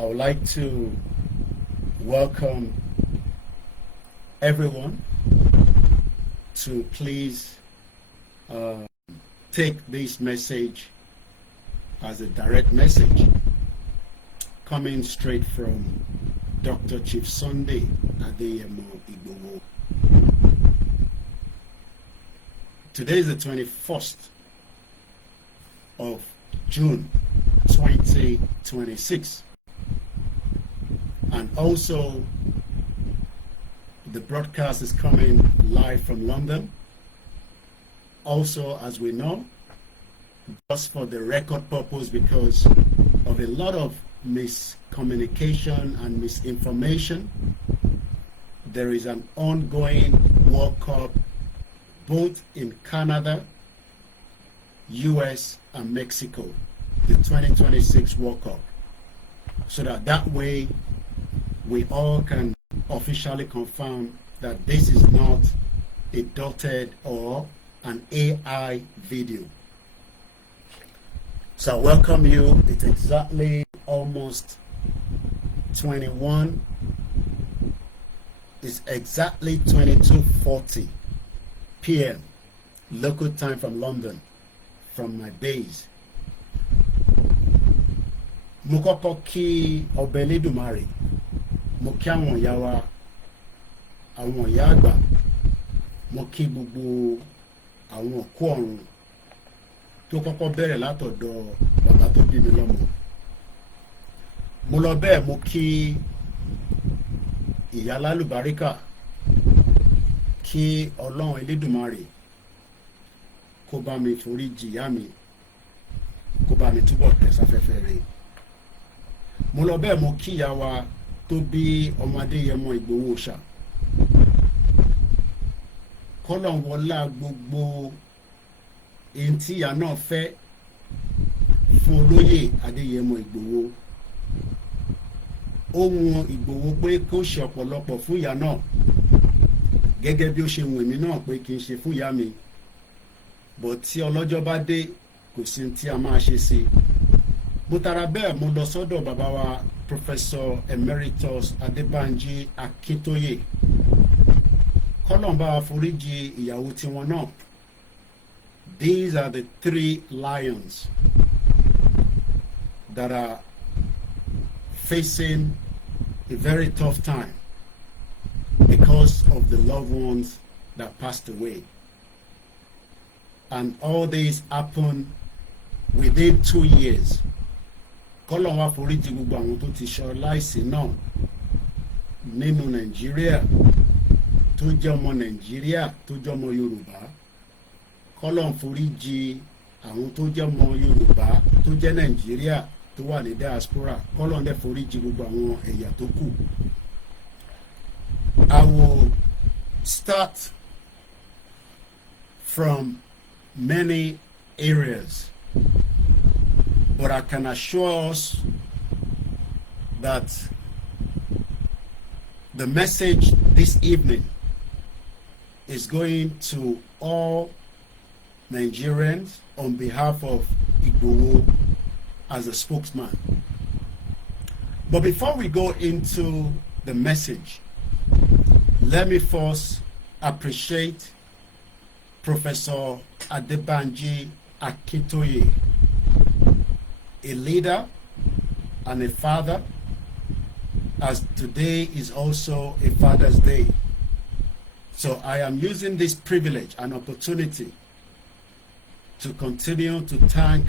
I would like to welcome everyone to please take this message as a direct message coming straight from Dr. Chief Sunday Adeyemo Igboho. Today is the 21st of June 2026, and also the broadcast is coming live from London. Also, as we know, just for the record purpose, because of a lot of miscommunication and misinformation, there is an ongoing World Cup both in Canada, US, and Mexico, the 2026 World Cup, so that way we all can officially confirm that this is not a dotted or an AI video. So I welcome you. It's exactly almost 21. It's exactly 22:40 p.m. local time from London, from my base. Mo kọ́kọ́ kí Ọba Elédùmarè, mo kí àwọn ìyá wa, àwọn ìyá àgbà, mo kí gbogbo àwọn òkú ọ̀run tó kọ́kọ́ bẹ̀rẹ̀ látọ̀dọ̀ bàbá tó bí mi lọ́mọ. Mo lọ bẹ́ẹ̀ mo kí ìyá lálùbáríkà, kí Ọlọ́run Elédùmarè kó bá mi forí jìyà mi, kó bá mi túbọ̀ tẹ̀ sáfẹ́fẹ́ rẹ̀. Mo lọ bẹ́ẹ̀ mo kí ìyá wa tó bí ọmọ Adéyẹmọ Ìgbòho ṣà, kọ́lọ́n wọlá gbogbo èyí tí ìyá náà fẹ́ fún olóyè Adéyẹmọ Ìgbòho. Ó wù Ìgbòho pé kó ṣe ọ̀pọ̀lọpọ̀ fún ìyá náà, gẹ́gẹ́ bí ó ṣe wù mí náà pé kí n ṣe fún ìyá mi. Bọ̀ tí ọlọ́jọ́ bá dé, kò sí tí a máa ṣe sí. Mo tara bẹ́ẹ̀ mo lọ sọ́dọ̀ bàbá wa Professor Emeritus Adébánjí Akíntóyè, kọ́lọ́n bá wa foríjì ìyàwó tiwọn náà. These are the three lions that are facing a very tough time because of the loved ones that passed away. And all this happened within 2 years. Kọ́lọ́n wá foríjì gbogbo àwọn tó ti ṣọ láìsí náà nínú Nàìjíríà, tó jẹ́ ọmọ Nàìjíríà, tó jẹ́ ọmọ Yorùbá. Kọ́lọ́n foríjì àwọn tó jẹ́ ọmọ Yorùbá, tó jẹ́ Nàìjíríà, tó wà ní diaspora. Kọ́lọ́n dẹ̀ foríjì gbogbo àwọn ẹ̀yà tó kù. I will start from many areas, but I can assure us that the message this evening is going to all Nigerians on behalf of Igboho as a spokesman. But before we go into the message, let me first appreciate Professor Adébánjí Akíntóyè, a leader and a father, as today is also a Father's Day. So I am using this privilege and opportunity to continue to thank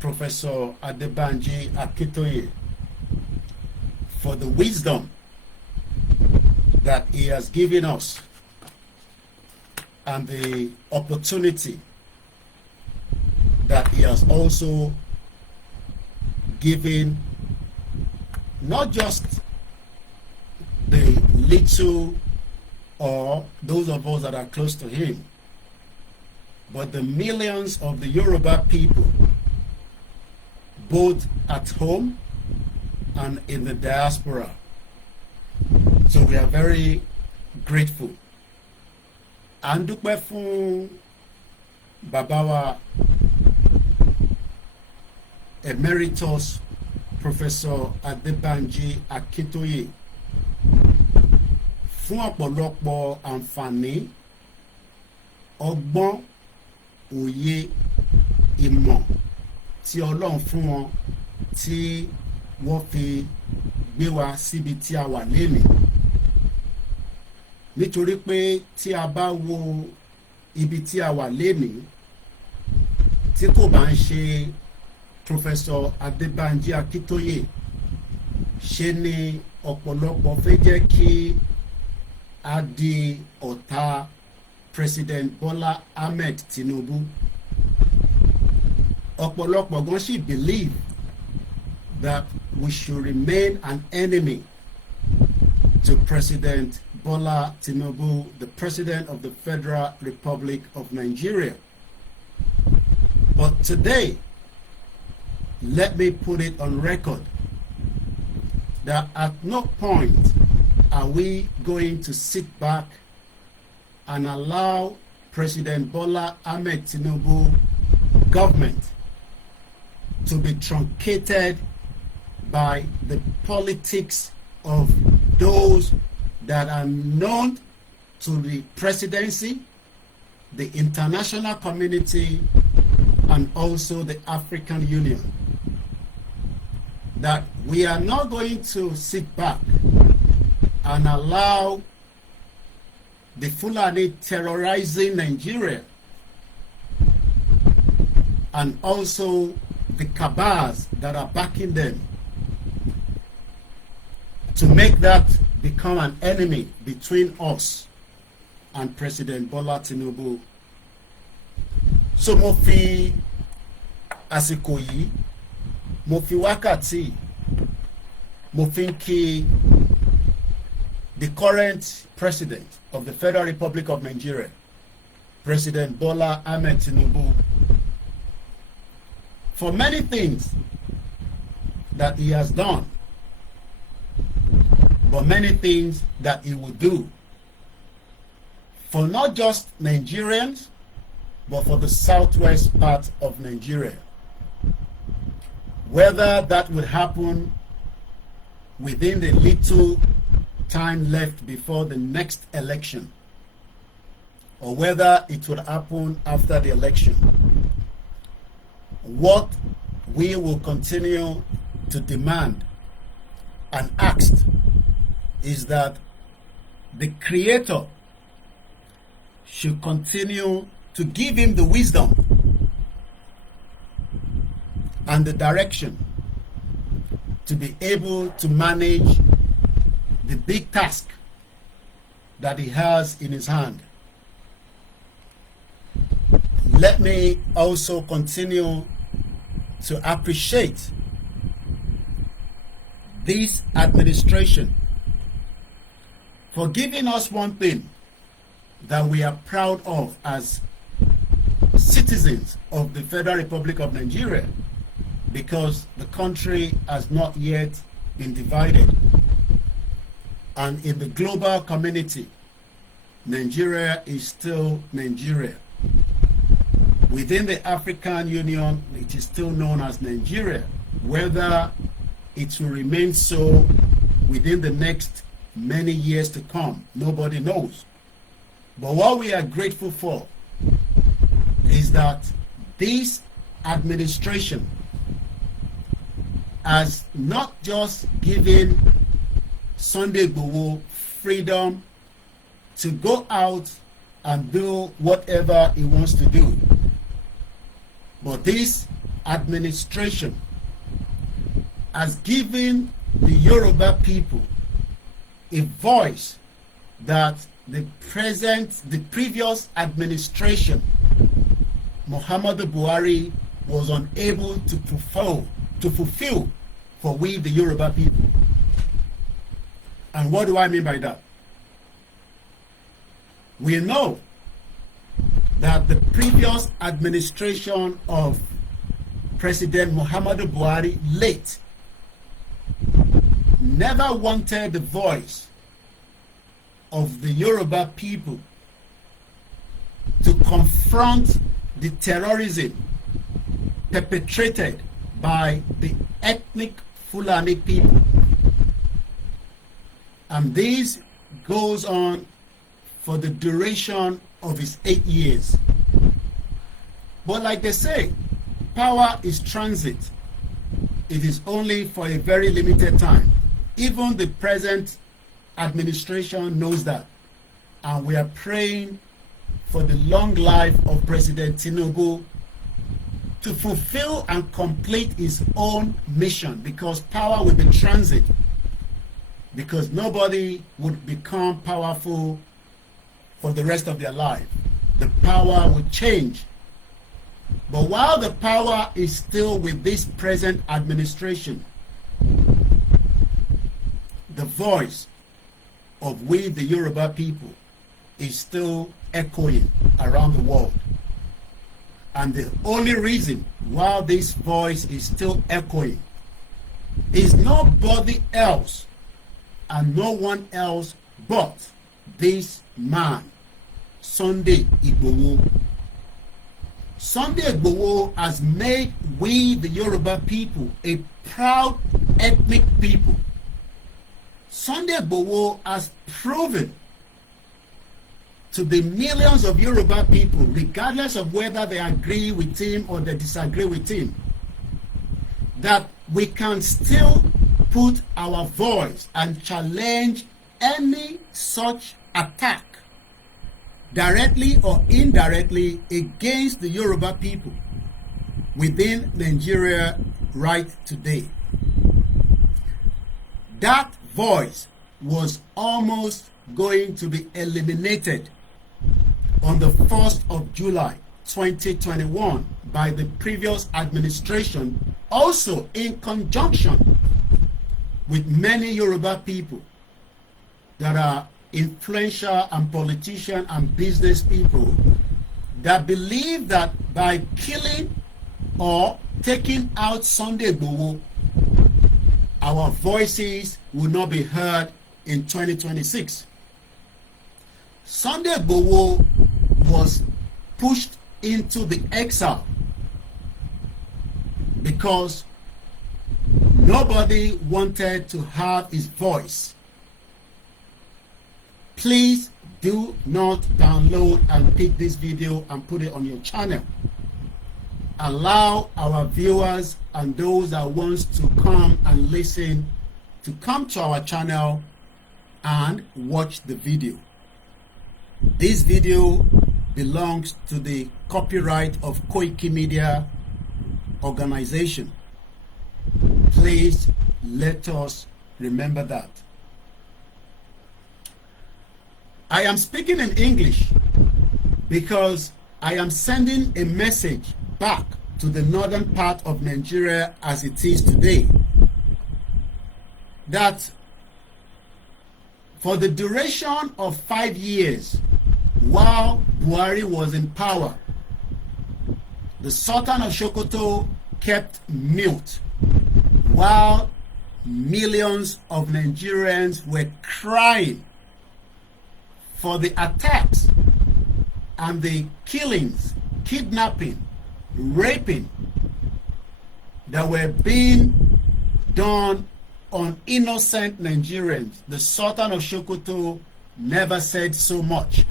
Professor Adébánjí Akíntóyè for the wisdom that he has given us and the opportunity that he has also given not just the little or those of us that are close to him, but the millions of the Yoruba people, both at home and in the diaspora. So we are very grateful. À ń dúpẹ́ fún bàbá wa Emeritus Professor Adebanji Akintoye fún ọ̀pọ̀lọpọ̀ àǹfààní, ọgbọ́n, òye, ìmọ̀ tí Ọlọ́run fún wọn tí wọ́n fi gbé wa síbi tí a wà lénìí. Nítorí pé tí a bá wo ibi tí a wà lénìí, tí kò bá ń ṣe Professor Adebanji Akintoye, ṣe ni ọ̀pọ̀lọpọ̀ fẹ́ jẹ́ kí a di ọ̀tá President Bola Ahmed Tinubu. Ọ̀pọ̀lọpọ̀ gan sì believe that we should remain an enemy to President Bola Tinubu, the President of the Federal Republic of Nigeria. But today, let me put it on record that at no point are we going to sit back and allow President Bola Ahmed Tinubu government to be truncated by the politics of those that are known to the presidency, the international community, and also the African Union. That we are not going to sit back and allow the Fulani terrorizing Nigeria and also the cabals that are backing them to make that become an enemy between us and President Bola Tinubu. So mo fi àsìkò yìí, mo fi wákàtí, mo fi ń kí the current president of the Federal Republic of Nigeria, President Bola Ahmed Tinubu, for many things that he has done, but many things that he will do for not just Nigerians, but for the southwest part of Nigeria. Whether that will happen within the little time left before the next election, or whether it will happen after the election, what we will continue to demand and ask is that the Creator should continue to give him the wisdom and the direction to be able to manage the big task that he has in his hand. Let me also continue to appreciate this administration for giving us one thing that we are proud of as citizens of the Federal Republic of Nigeria, because the country has not yet been divided. And in the global community, Nigeria is still Nigeria. Within the African Union, it is still known as Nigeria. Whether it will remain so within the next many years to come, nobody knows. But what we are grateful for is that this administration has not just given Sunday Igboho freedom to go out and do whatever he wants to do, but this administration has given the Yoruba people a voice that the previous administration, Muhammadu Buhari, was unable to fulfill for we, the Yoruba people. And what do I mean by that? We know that the previous administration of President Muhammadu Buhari, late, never wanted the voice of the Yoruba people to confront the terrorism perpetrated by the ethnic Fulani people. And this goes on for the duration of his 8 years. But like they say, power is transit. It is only for a very limited time. Even the present administration knows that. And we are praying for the long life of President Tinubu to fulfill and complete his own mission, because power will be transit. Because nobody would become powerful for the rest of their life. The power will change. But while the power is still with this present administration, the voice of we, the Yoruba people, is still echoing around the world. And the only reason why this voice is still echoing is nobody else and no one else but this man, Sunday Igboho. Sunday Igboho has made we, the Yoruba people, a proud ethnic people. Sunday Igboho has proven to the millions of Yoruba people, regardless of whether they agree with him or they disagree with him, that we can still put our voice and challenge any such attack, directly or indirectly, against the Yoruba people within Nigeria right today. That voice was almost going to be eliminated on the 1st of July 2021 by the previous administration, also in conjunction with many Yoruba people that are influential and politicians and business people that believe that by killing or taking out Sunday Igboho, our voices will not be heard in 2026. Sunday Igboho was pushed into the exile because nobody wanted to have his voice. Please do not download and pick this video and put it on your channel. Allow our viewers and those that wants to come and listen to come to our channel and watch the video. This video belongs to the copyright of Koikimedia organization. Please let us remember that. I am speaking in English because I am sending a message back to the northern part of Nigeria as it is today, that for the duration of 5 years while Buhari was in power, the Sultan of Sokoto kept mute while millions of Nigerians were crying for the attacks and the killings, kidnapping, raping that were being done on innocent Nigerians. The Sultan of Sokoto never said so much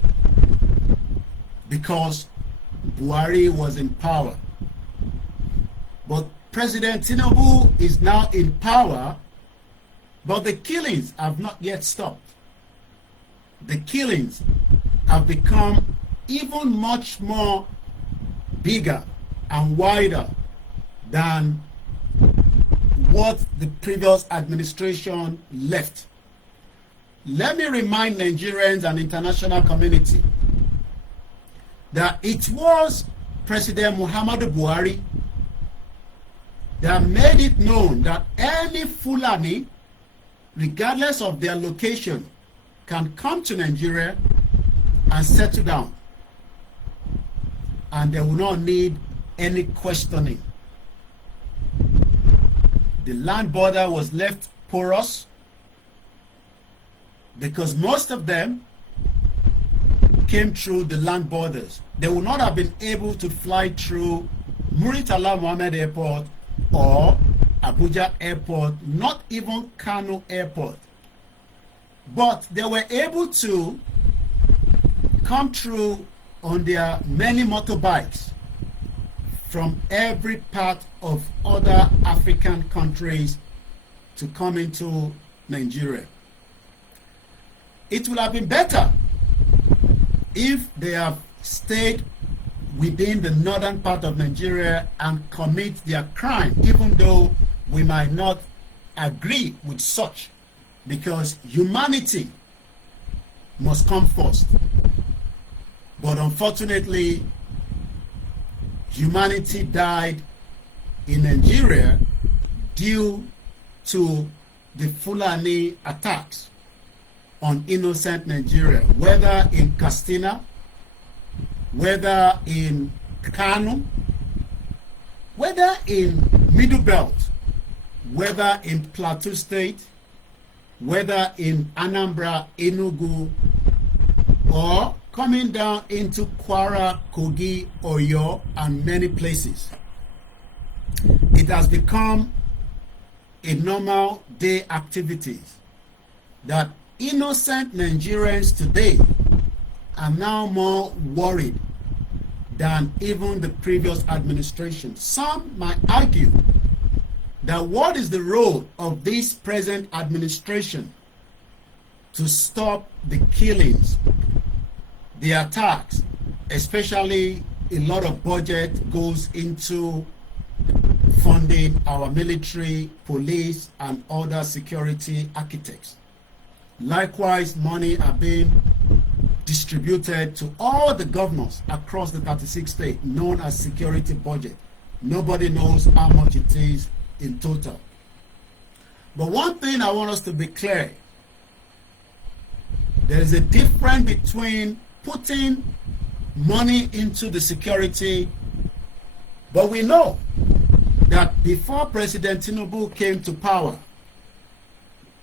because Buhari was in power. But President Tinubu is now in power, but the killings have not yet stopped. The killings have become even much more bigger and wider than what the previous administration left. Let me remind Nigerians and international community that it was President Muhammadu Buhari that made it known that any Fulani, regardless of their location, can come to Nigeria and settle down, and they will not need any questioning. The land border was left porous because most of them came through the land borders. They would not have been able to fly through Muritala Mohammed Airport or Abuja Airport, not even Kano Airport. But they were able to come through on their many motorbikes from every part of other African countries to come into Nigeria. It would have been better if they have stayed within the northern part of Nigeria and commit their crime, even though we might not agree with such, because humanity must come first. But unfortunately, humanity died in Nigeria due to the Fulani attacks on innocent Nigeria, whether in Katsina, whether in Kano, whether in Middle Belt, whether in Plateau State, whether in Anambra, Enugu, or coming down into Kwara, Kogi, Oyo, and many places. It has become a normal day activities that innocent Nigerians today are now more worried than even the previous administration. Some might argue that what is the role of this present administration to stop the killings, the attacks, especially a lot of budget goes into funding our military, police, and other security architects. Likewise, money are being distributed to all the governors across the 36 states, known as security budget. Nobody knows how much it is in total. But one thing I want us to be clear, there is a difference between putting money into the security, but we know that before President Tinubu came to power,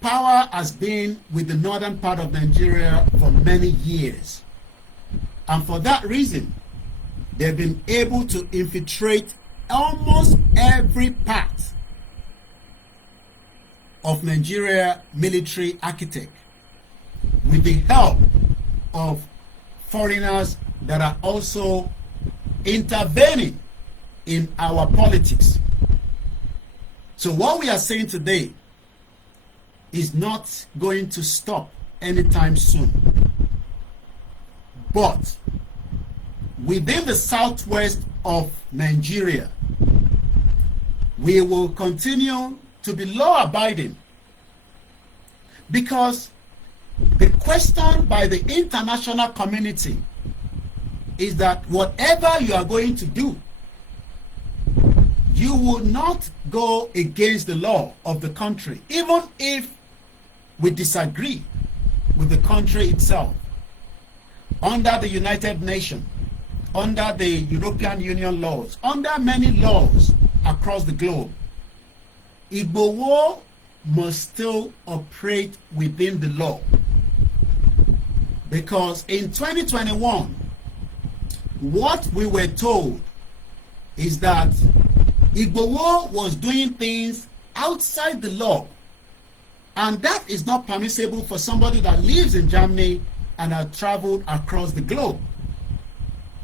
power has been with the northern part of Nigeria for many years. And for that reason, they've been able to infiltrate almost every part of Nigeria military architect with the help of foreigners that are also intervening in our politics. So what we are saying today is not going to stop anytime soon. But within the southwest of Nigeria, we will continue to be law-abiding, because the question by the international community is that whatever you are going to do, you will not go against the law of the country, even if we disagree with the country itself. Under the United Nations, under the European Union laws, under many laws across the globe, Igboho must still operate within the law. Because in 2021, what we were told is that Igboho was doing things outside the law, and that is not permissible for somebody that lives in Germany and has traveled across the globe.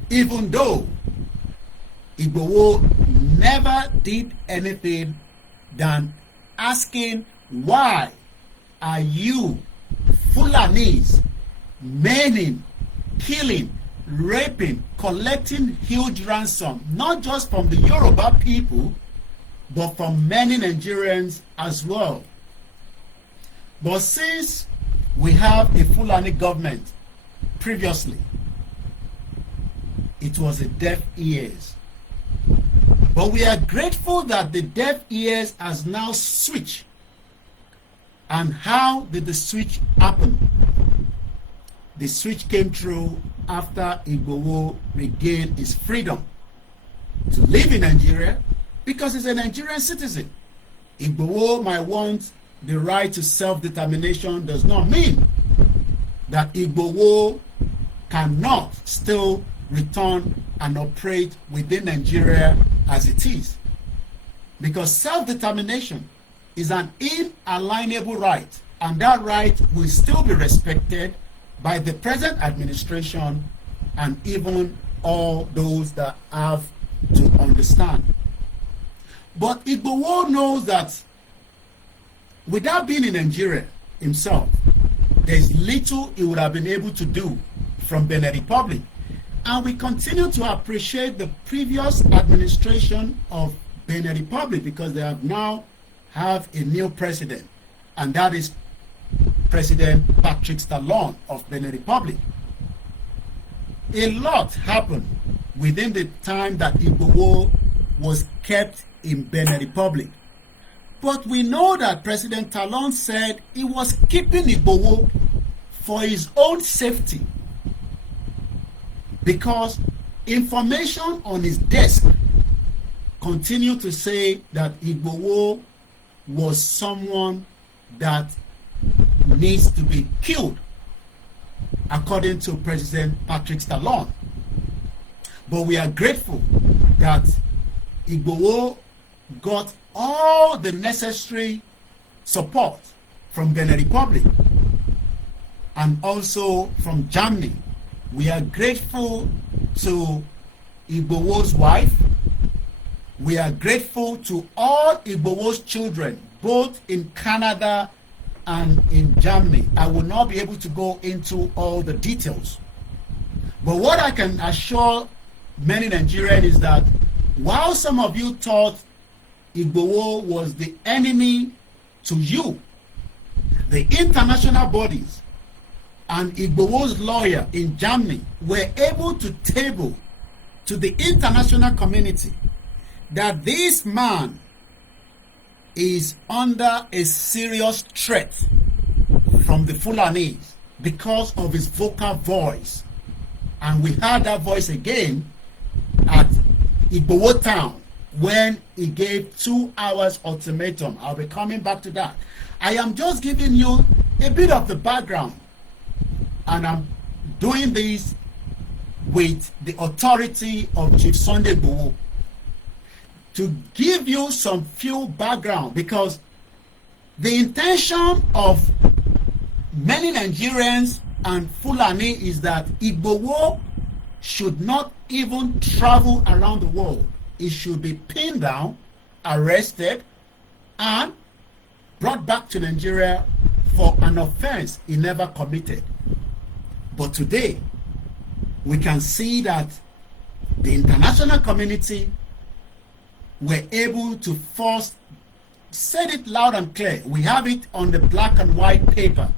Even though Igboho never did anything than asking, why are you Fulanis maiming, killing, raping, collecting huge ransom, not just from the Yoruba people, but from many Nigerians as well. But since we have a Fulani government previously, it was a deaf ears. But we are grateful that the deaf ears has now switched. And how did the switch happen? The switch came through after Igboho regained his freedom to live in Nigeria, because he's a Nigerian citizen. Igboho might want the right to self-determination, does not mean that Igboho cannot still return and operate within Nigeria as it is. because self-determination is an inalienable right, and that right will still be respected by the present administration and even all those that have to understand. But Igboho knows that without being in Nigeria himself, there's little he would have been able to do from Benin Republic. And we continue to appreciate the previous administration of Benin Republic because they have now have a new president, and that is President Patrick Talon of Benin Republic. A lot happened within the time that Igboho was kept in Benin Republic. But we know that President Talon said he was keeping Igboho for his own safety because information on his desk continued to say that Igboho was someone that needs to be killed, according to President Patrick Talon. But we are grateful that Igboho got all the necessary support from Benin Republic and also from Germany. We are grateful to Igboho's wife. We are grateful to all Igboho's children, both in Canada and in Germany. I will not be able to go into all the details. But what I can assure many Nigerians is that while some of you thought Igboho was the enemy to you, the international bodies and Igboho's lawyer in Germany were able to table to the international community that this man is under a serious threat from the Fulani because of his vocal voice. And we heard that voice again at Igboho town when he gave 2 hours ultimatum. I'll be coming back to that. I am just giving you a bit of the background, and I'm doing this with the authority of Chief Sunday Igboho to give you some few background, because the intention of many Nigerians and Fulani is that Igboho should not even travel around the world. He should be pinned down, arrested, and brought back to Nigeria for an offense he never committed. But today, we can see that the international community were able to first said it loud and clear. We have it on the black and white paper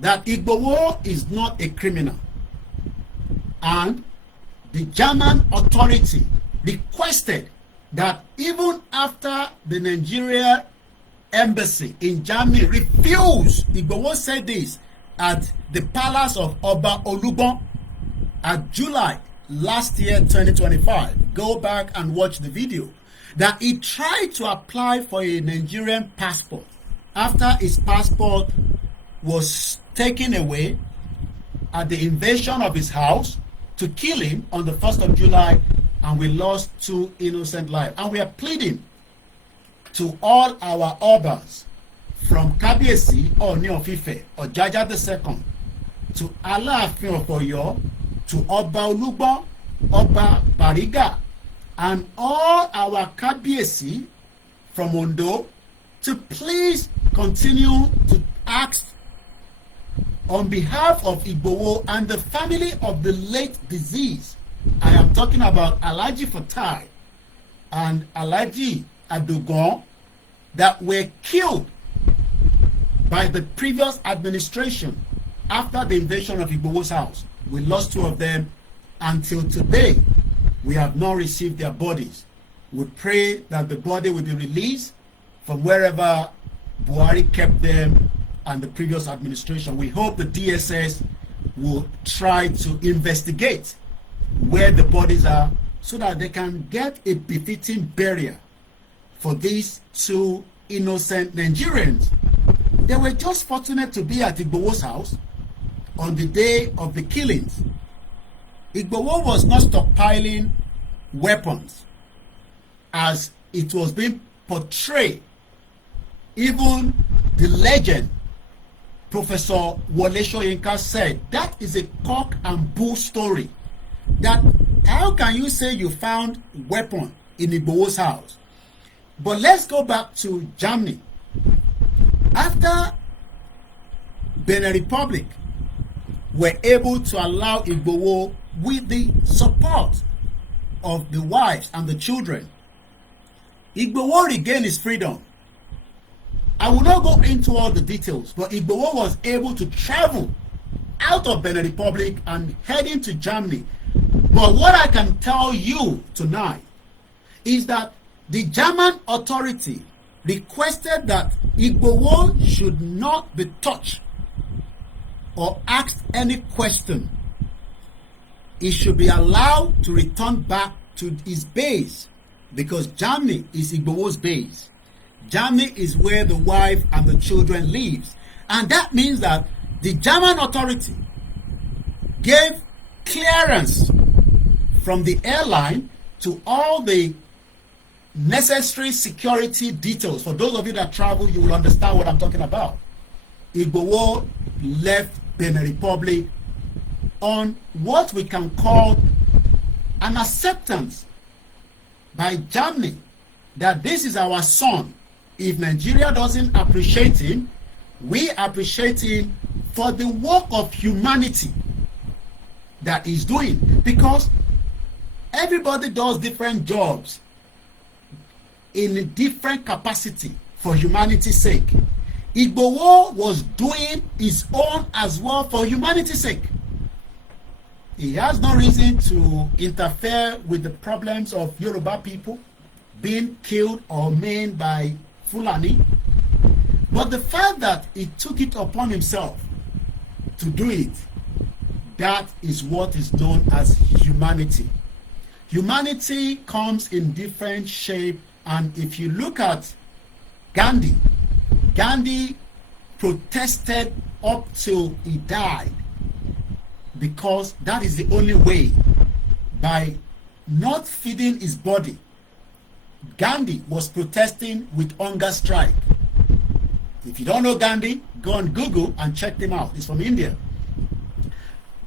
that Igboho is not a criminal. And the German authority requested that even after the Nigeria embassy in Germany refused, Igboho said this at the palace of Oba Olugbon at July last year 2025. Go back and watch the video. That he tried to apply for a Nigerian passport after his passport was taken away at the invasion of his house to kill him on the 1st of July, and we lost 2 innocent lives. And we are pleading to all our Obas from Kabiyesi Ooni of Ife, Ojaja II, to Aláàfin of Ọ̀yọ́, to Oba Olugbon, Oba Bariga, and all our Kabiyesi from Ondo to please continue to ask on behalf of Igboho and the family of the late deceased. I am talking about Alhaji Fatai and Alhaji Adogon that were killed by the previous administration after the invasion of Igboho's house. We lost 2 of them. Until today, we have not received their bodies. We pray that the body will be released from wherever Buhari kept them and the previous administration. We hope the DSS will try to investigate where the bodies are so that they can get a befitting burial for these 2 innocent Nigerians. They were just fortunate to be at Igboho's house on the day of the killings. Igboho was not stockpiling weapons as it was being portrayed. Even the legend, Professor Wole Soyinka, said that is a cock and bull story. That how can you say you found weapon in Igboho's house? But let's go back to Germany. After Benin Republic were able to allow Igboho, with the support of the wives and the children, Igboho regained his freedom. I will not go into all the details, but Igboho was able to travel out of Benin Republic and head into Germany. But what I can tell you tonight is that the German authority requested that Igboho should not be touched or asked any question. He should be allowed to return back to his base, because Germany is Igboho's base. Germany is where the wife and the children live. And that means that the German authority gave clearance from the airline to all the necessary security details. For those of you that travel, you will understand what I'm talking about. Igboho left Benin Republic on what we can call an acceptance by Germany that this is our son. If Nigeria doesn't appreciate him, we appreciate him for the work of humanity that he's doing, because everybody does different jobs in a different capacity for humanity's sake. Igboho was doing his own as well for humanity's sake. He has no reason to interfere with the problems of Yoruba people being killed or maimed by Fulani. But the fact that he took it upon himself to do it, that is what is known as humanity. Humanity comes in different shape, and if you look at Gandhi protested up till he died, because that is the only way. By not feeding his body, Gandhi was protesting with hunger strike. If you don't know Gandhi, go on Google and check him out. He's from India.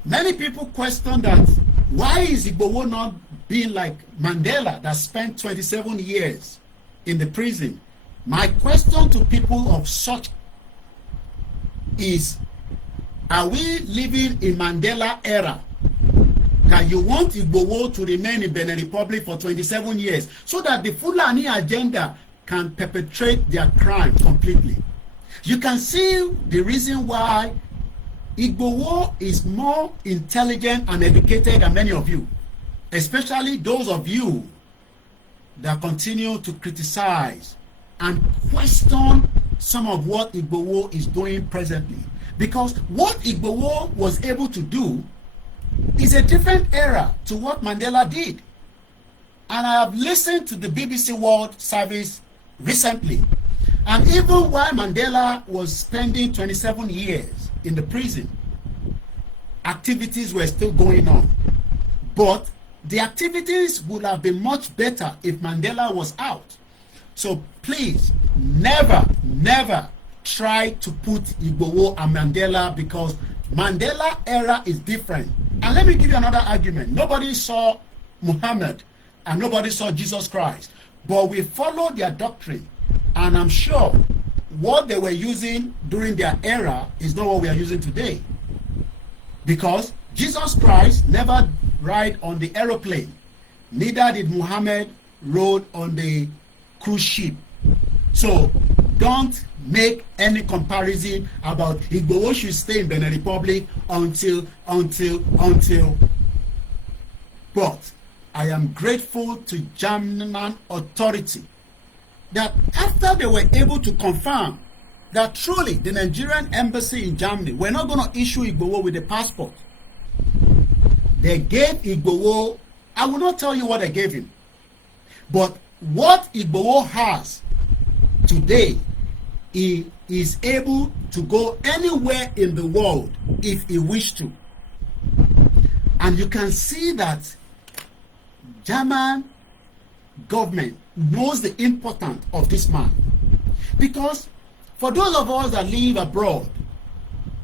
Many people question that why is Igboho not being like Mandela, that spent 27 years in the prison? My question to people of such is, are we living in Mandela era? Can you want Igboho to remain in Benin Republic for 27 years so that the Fulani agenda can perpetrate their crime completely? You can see the reason why Igboho is more intelligent and educated than many of you, especially those of you that continue to criticize and question some of what Igboho is doing presently. Because what Igboho was able to do is a different era to what Mandela did. And I have listened to the BBC World Service recently. And even while Mandela was spending 27 years in the prison, activities were still going on. But the activities would have been much better if Mandela was out. So please, never try to put Igboho and Mandela, because Mandela era is different. And let me give you another argument. Nobody saw Muhammad and nobody saw Jesus Christ, but we follow their doctrine. And I'm sure what they were using during their era is not what we are using today. Because Jesus Christ never ride on the aeroplane. Neither did Muhammad rode on the cruise ship. So don't make any comparison about Igboho should stay in Benin Republic until. But I am grateful to German authority that after they were able to confirm that truly the Nigerian embassy in Germany were not going to issue Igboho with a passport, they gave Igboho, I will not tell you what they gave him, but what Igboho has today, he is able to go anywhere in the world if he wished to. And you can see that German government knows the importance of this man. Because for those of us that live abroad,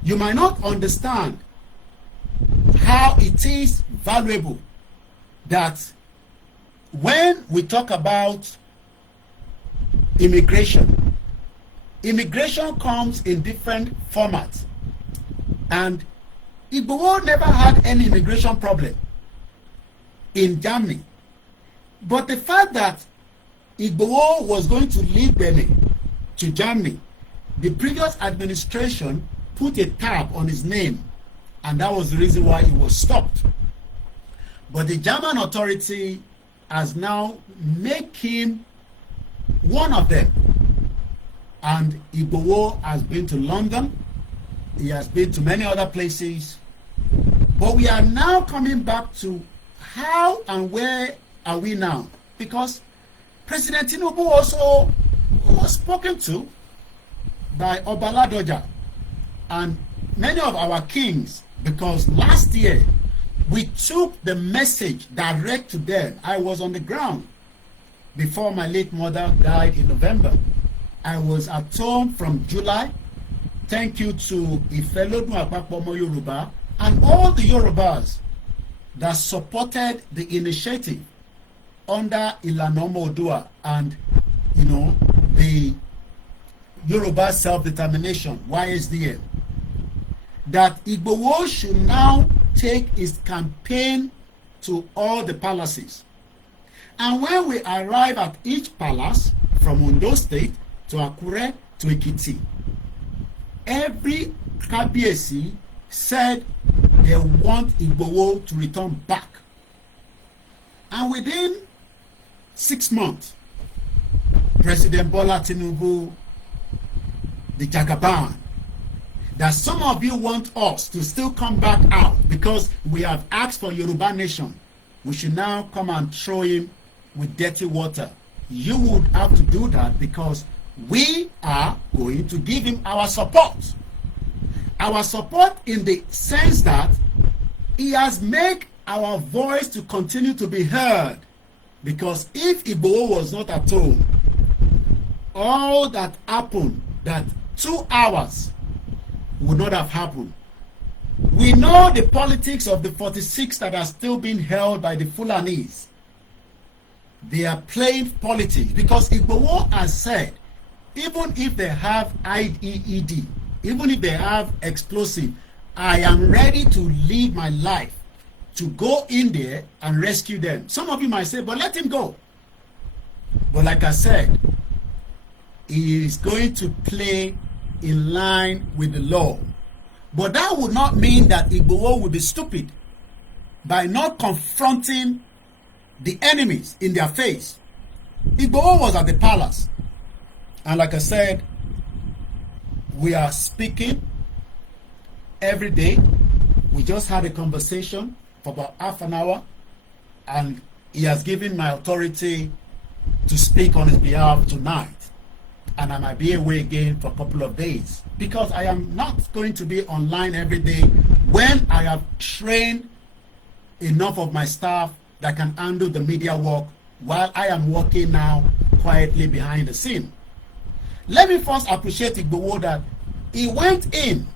you might not understand how it is valuable that when we talk about immigration, immigration comes in different formats. And Igboho never had any immigration problem in Germany. But the fact that Igboho was going to leave Benin to Germany, the previous administration put a tab on his name, and that was the reason why he was stopped. But the German authority has now made him one of them. And Igboho has been to London, he has been to many other places. But we are now coming back to how and where are we now? Because President Tinubu also was spoken to by Obaladoja and many of our kings, because last year we took the message direct to them. I was on the ground before my late mother died in November. I was at home from July. Thank you to Ifelodun Apapọmọ Yoruba and all the Yorubas that supported the initiative under Ilana Omo and, the Yoruba Self-Determination, YSDM, that Igboho should now take his campaign to all the palaces. And when we arrive at each palace, from Ondo State to Akure to Ekiti, every Kabiyesi said they want Igboho to return back. And within 6 months, President Bola Tinubu, the Jagaban, that some of you want us to still come back out because we have asked for Yoruba nation. We should now come and throw him with dirty water. You would have to do that because we are going to give him our support. Our support in the sense that he has made our voice to continue to be heard. Because if Igboho was not at home, all that happened, that 2 hours would not have happened. We know the politics of the 46 that are still being held by the Fulanis. They are playing politics because Igboho has said, even if they have IED, even if they have explosive, I am ready to live my life to go in there and rescue them. Some of you might say, but let him go. But like I said, he is going to play in line with the law. But that would not mean that Igboho would be stupid by not confronting the enemies in their face. Igboho was at the palace. And like I said, we are speaking every day. We just had a conversation for about half an hour, and he has given my authority to speak on his behalf tonight. And I might be away again for a couple of days because I am not going to be online every day when I have trained enough of my staff that can handle the media work while I am working now quietly behind the scene. Let me first appreciate Igboho that he went in.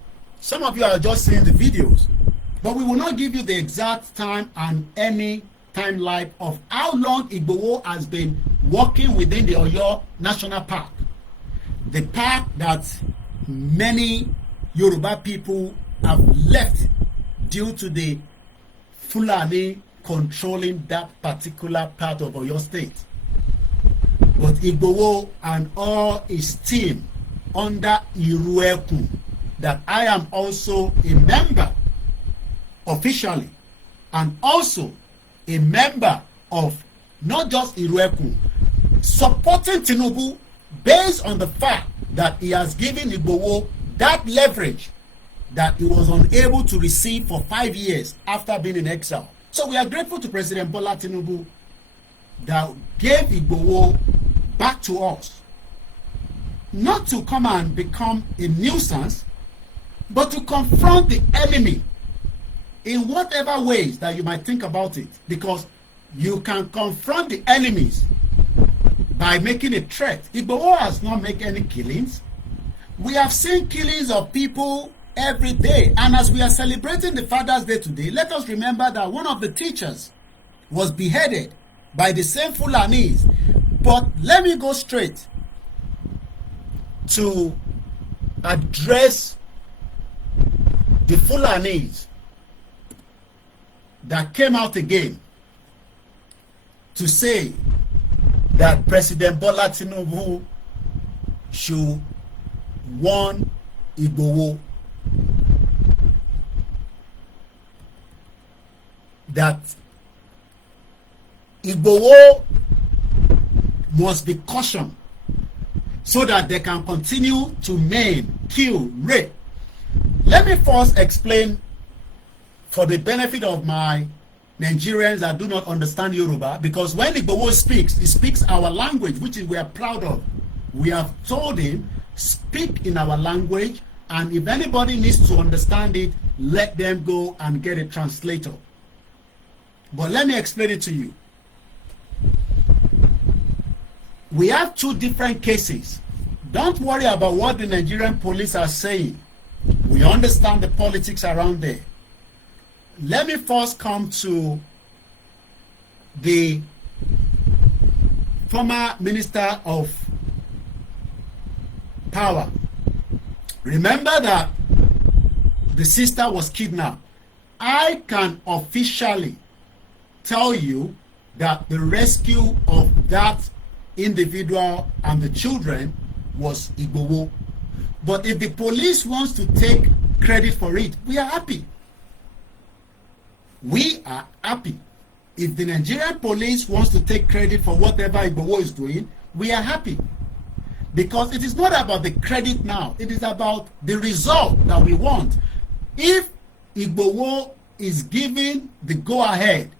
Some of you are just seeing the videos, but we will not give you the exact time and any timeline of how long Igboho has been working within the Oyo National Park. The park that many Yoruba people have left due to the Fulani controlling that particular part of Oyo State. But Igboho and all his team under Irueku, that I am also a member officially, and also a member of not just Irueku, supporting Tinubu based on the fact that he has given Igboho that leverage that he was unable to receive for 5 years after being in exile. So we are grateful to President Bola Tinubu that gave Igboho back to us, not to come and become a nuisance, but to confront the enemy in whatever ways that you might think about it, because you can confront the enemies by making a threat. Igboho has not made any killings. We have seen killings of people every day. And as we are celebrating the Father's Day today, let us remember that one of the teachers was beheaded by the same Fulanis. But let me go straight to address the Fulanis that came out again to say that President Bola Tinubu should warn Igboho that Igboho must be cautioned so that they can continue to maim, kill, rape. Let me first explain, for the benefit of my Nigerians that do not understand Yoruba, because when Igboho speaks, he speaks our language, which we are proud of. We have told him, speak in our language, and if anybody needs to understand it, let them go and get a translator. But let me explain it to you. We have two different cases. Don't worry about what the Nigerian police are saying. We understand the politics around there. Let me first come to the former Minister of Power. Remember that the sister was kidnapped. I can officially tell you that the rescue of that individual and the children was Igboho. But if the police wants to take credit for it, we are happy. We are happy. If the Nigerian police wants to take credit for whatever Igboho is doing, we are happy. Because it is not about the credit now. It is about the result that we want. If Igboho is given the go-ahead,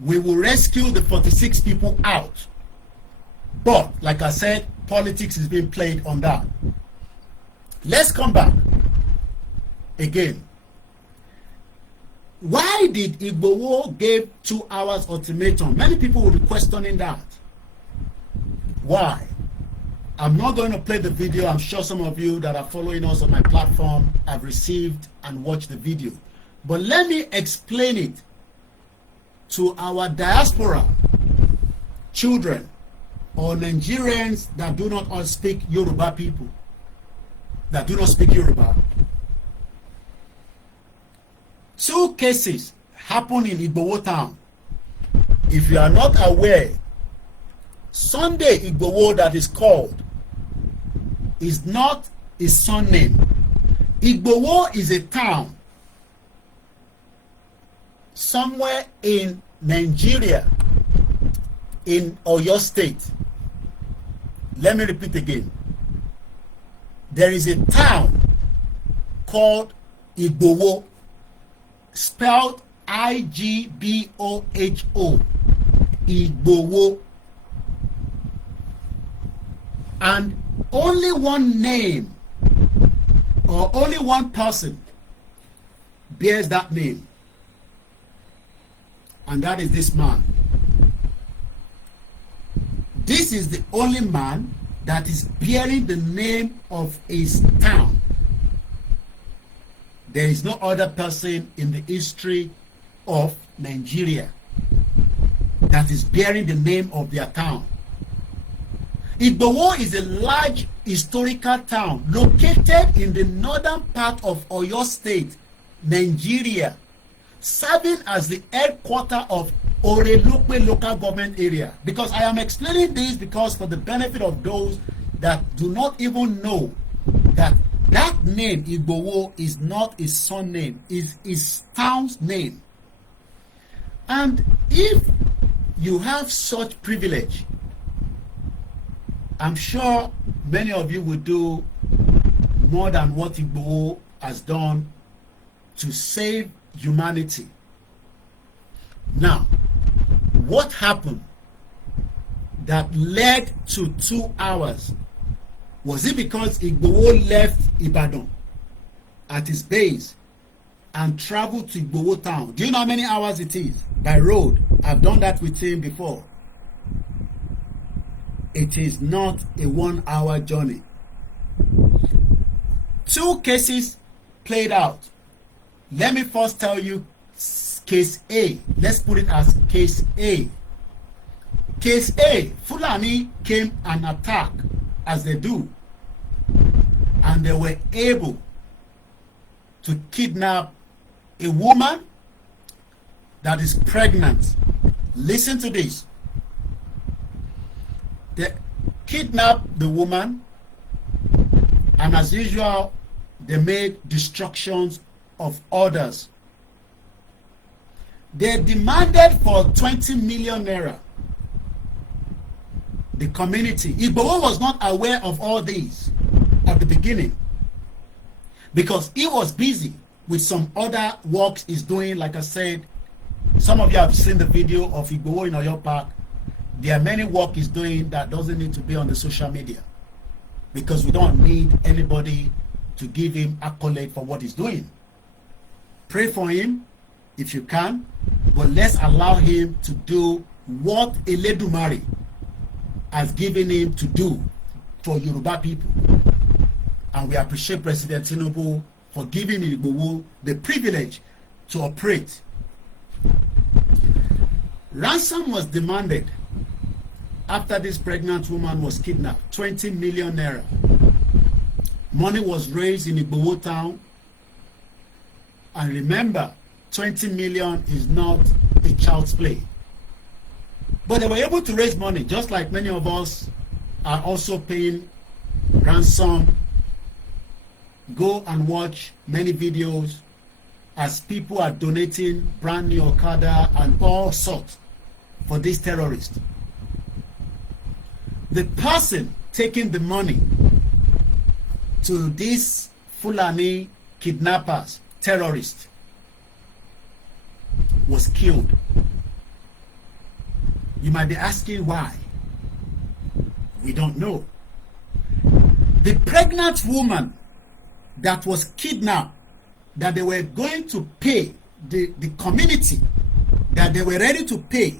we will rescue the 46 people out. But, like I said, politics is being played on that. Let's come back again. Why did Igboho give 2 hours ultimatum? Many people will be questioning that. Why? I'm not going to play the video. I'm sure some of you that are following us on my platform have received and watched the video. But let me explain it to our diaspora children or Nigerians that do not all speak Yoruba people, that do not speak Yoruba. 2 cases happen in Igboho town. If you are not aware, Sunday Igboho that is called is not his son name. Igboho is a town somewhere in Nigeria, in Oyo State. Let me repeat again. There is a town called Igboho, spelled Igboho, Igboho. And only one name or only one person bears that name. And that is this man. This is the only man that is bearing the name of his town. There is no other person in the history of Nigeria that is bearing the name of their town. Igboho is a large historical town located in the northern part of Oyo State, Nigeria, serving as the headquarters of Orelokwe local government area. Because I am explaining this because for the benefit of those that do not even know that that name Igboho is not his son name, is his town's name. And if you have such privilege, I'm sure many of you will do more than what Igboho has done to save humanity. Now, what happened that led to 2 hours? Was it because Igboho left Ibadan at his base and traveled to Igboho town? Do you know how many hours it is by road? I've done that with him before. It is not a 1 hour journey. 2 cases played out. Let me first tell you case A. Let's put it as case A. Case A, Fulani came and attacked as they do, and they were able to kidnap a woman that is pregnant. Listen to this. They kidnapped the woman, and as usual, they made destructions of others. They demanded for 20 million naira. The community, Igboho was not aware of all these at the beginning because he was busy with some other works he's doing. Like I said, some of you have seen the video of Igboho in Oyo Park. There are many work he's doing that doesn't need to be on the social media because we don't need anybody to give him accolade for what he's doing. Pray for him if you can, but let's allow him to do what Eledumare has given him to do for Yoruba people. And we appreciate President Tinubu for giving Igboho the privilege to operate. Ransom was demanded after this pregnant woman was kidnapped, 20 million naira. Money was raised in Igboho town. And remember, 20 million is not a child's play. But they were able to raise money, just like many of us are also paying ransom. Go and watch many videos as people are donating brand new Okada and all sorts for these terrorists. The person taking the money to these Fulani kidnappers, terrorists, was killed. You might be asking why. We don't know. The pregnant woman that was kidnapped, that they were going to pay, the community that they were ready to pay,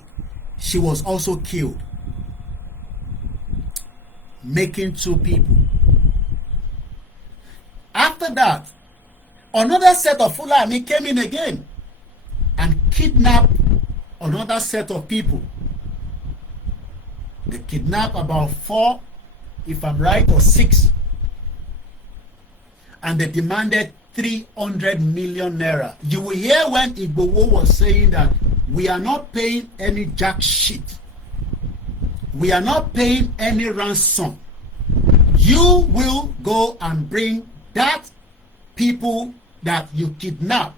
she was also killed, making 2 people. After that, another set of Fulani came in again and kidnapped another set of people. They kidnapped about 4, if I'm right, or 6. And they demanded 300 million naira. You will hear when Igboho was saying that we are not paying any jack shit. We are not paying any ransom. You will go and bring that people that you kidnap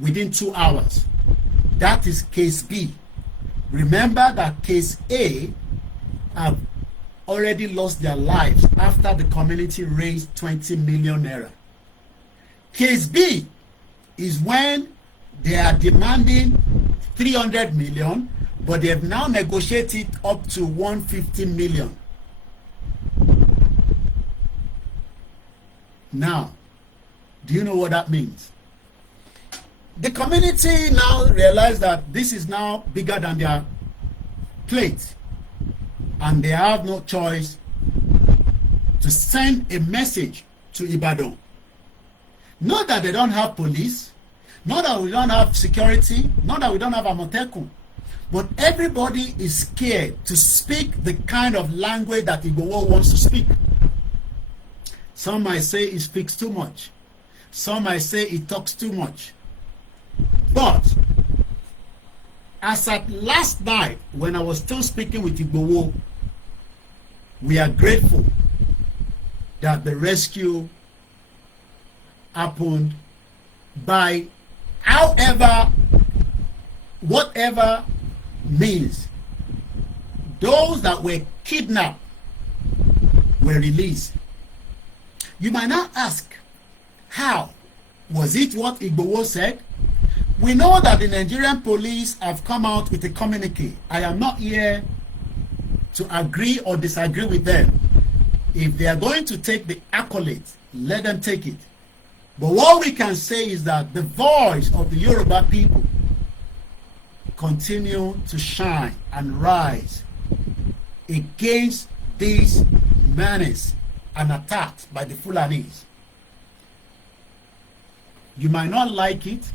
within 2 hours. That is case B. Remember that case A have already lost their lives after the community raised 20 million naira. Case B is when they are demanding 300 million, but they have now negotiated up to 150 million. Now, do you know what that means? The community now realize that this is now bigger than their plate, and they have no choice to send a message to Ibadan. Not that they don't have police, not that we don't have security, not that we don't have Amotekun, but everybody is scared to speak the kind of language that Igboho wants to speak. Some might say he speaks too much. Some might say he talks too much. But as at last night, when I was still speaking with Igboho, we are grateful that the rescue happened by whatever means. Those that were kidnapped were released. You might not ask, how? Was it what Igboho said? We know that the Nigerian police have come out with a communique. I am not here to agree or disagree with them. If they are going to take the accolades, let them take it. But what we can say is that the voice of the Yoruba people continue to shine and rise against these menace and attacks by the Fulanis. You might not like it.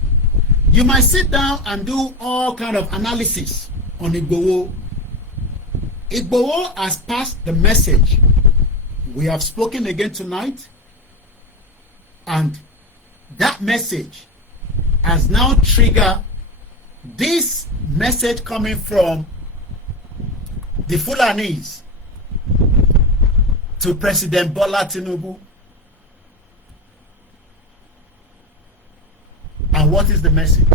You might sit down and do all kind of analysis on Igboho. Igboho has passed the message. We have spoken again tonight, and that message has now triggered this message coming from the Fulanis to President Bola Tinubu. And what is the message?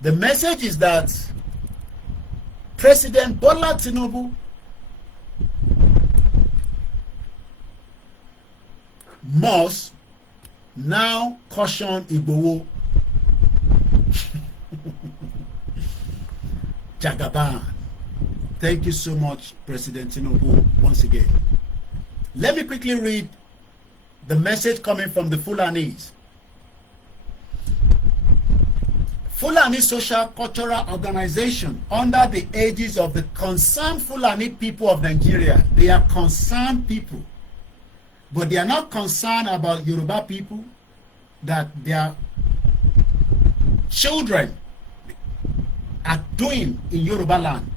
The message is that President Bola Tinubu must now caution Igboho. Jagaban. Thank you so much, President Tinubu, once again. Let me quickly read the message coming from the Fulanis. Fulani Social Cultural Organization, under the aegis of the concerned Fulani people of Nigeria. They are concerned people, but they are not concerned about Yoruba people, that their children are doing in Yoruba land.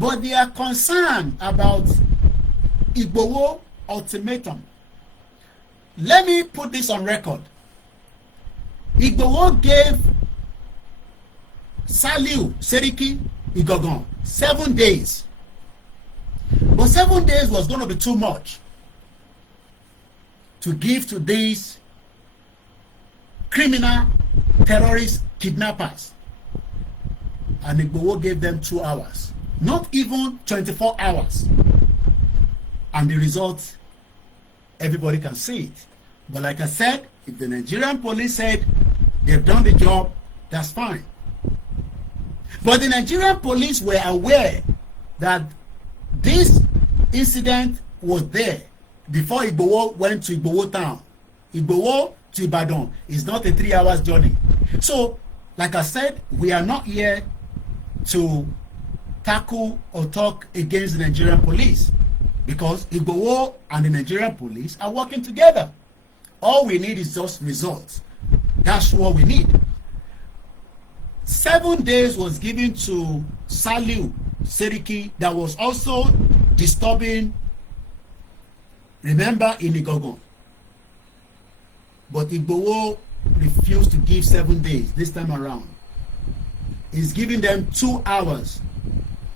But they are concerned about Igboho ultimatum. Let me put this on record. Igboho gave Saliu Seriki Igogon 7 days. But 7 days was going to be too much to give to these criminal, terrorist, kidnappers. And Igboho gave them 2 hours. Not even 24 hours. And the result, everybody can see it. But like I said, if the Nigerian police said they've done the job, that's fine. But the Nigerian police were aware that this incident was there before Igboho went to Igboho town. Igboho to Ibadan is not a 3 hours journey. So, like I said, we are not here to tackle or talk against the Nigerian police, because Igboho and the Nigerian police are working together. All we need is just results. That's what we need. 7 days was given to Saliu Seriki that was also disturbing, remember, in Igogon. But Igboho refused to give 7 days this time around. He's giving them 2 hours.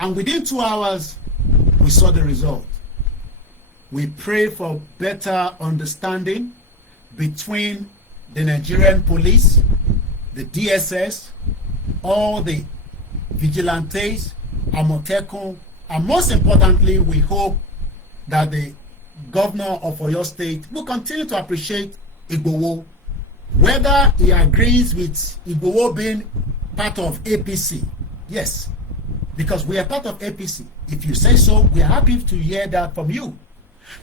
And within 2 hours, we saw the result. We pray for better understanding between the Nigerian police, the DSS, all the vigilantes, Amotekun, and most importantly, we hope that the governor of Oyo State will continue to appreciate Igboho, whether he agrees with Igboho being part of APC. Yes, because we are part of APC. If you say so, we are happy to hear that from you.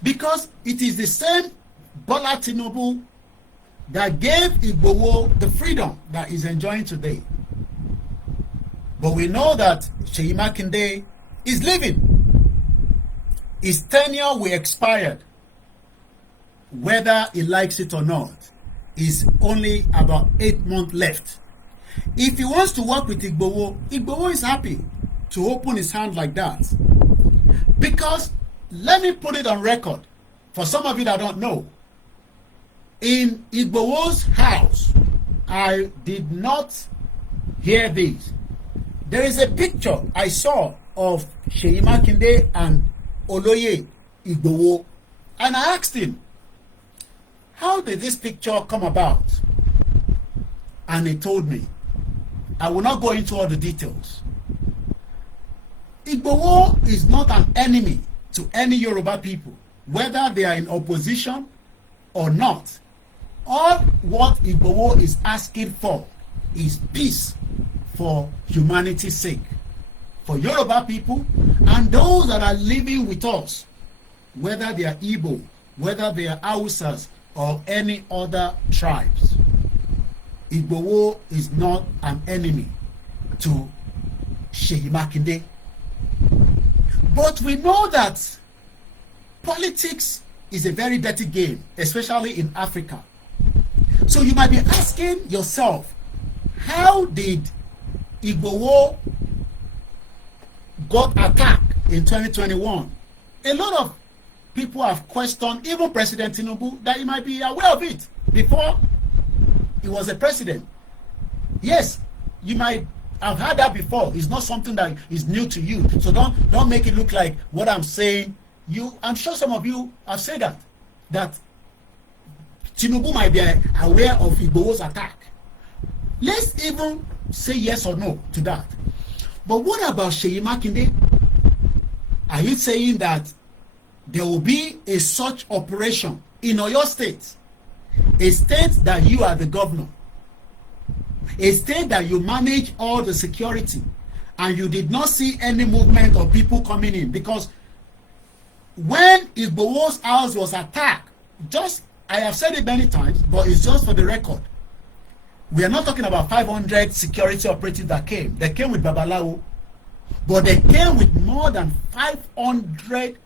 Because it is the same Bola Tinubu that gave Igboho the freedom that he's enjoying today. But we know that Seyi Makinde is leaving. His tenure will expire. Whether he likes it or not, is only about 8 months left. If he wants to work with Igboho, Igboho is happy to open his hand like that. Because, let me put it on record, for some of you that don't know, in Igboho's house, I did not hear this. There is a picture I saw of Seyi Makinde and Oloye Igboho, and I asked him, how did this picture come about? And he told me. I will not go into all the details. Igboho is not an enemy to any Yoruba people, whether they are in opposition or not. All what Igboho is asking for is peace for humanity's sake, for Yoruba people and those that are living with us, whether they are Igbo, whether they are Hausas or any other tribes. Igboho is not an enemy to Seyi Makinde. But we know that politics is a very dirty game, especially in Africa. So you might be asking yourself, how did Igboho got attacked in 2021? A lot of people have questioned, even President Tinubu, that he might be aware of it before he was a president. Yes, you might have heard that before. It's not something that is new to you. So don't make it look like what I'm saying. I'm sure some of you have said that Tinubu might be aware of Igboho's attack. Let's even say yes or no to that. But what about Seyi Makinde? Are you saying that there will be a such operation in Oyo State, a state that you are the governor, a state that you manage all the security, and you did not see any movement of people coming in? Because when Igboho's house was attacked, I have said it many times, but it's just for the record. We are not talking about 500 security operatives that came. They came with Babalawo, but they came with more than 500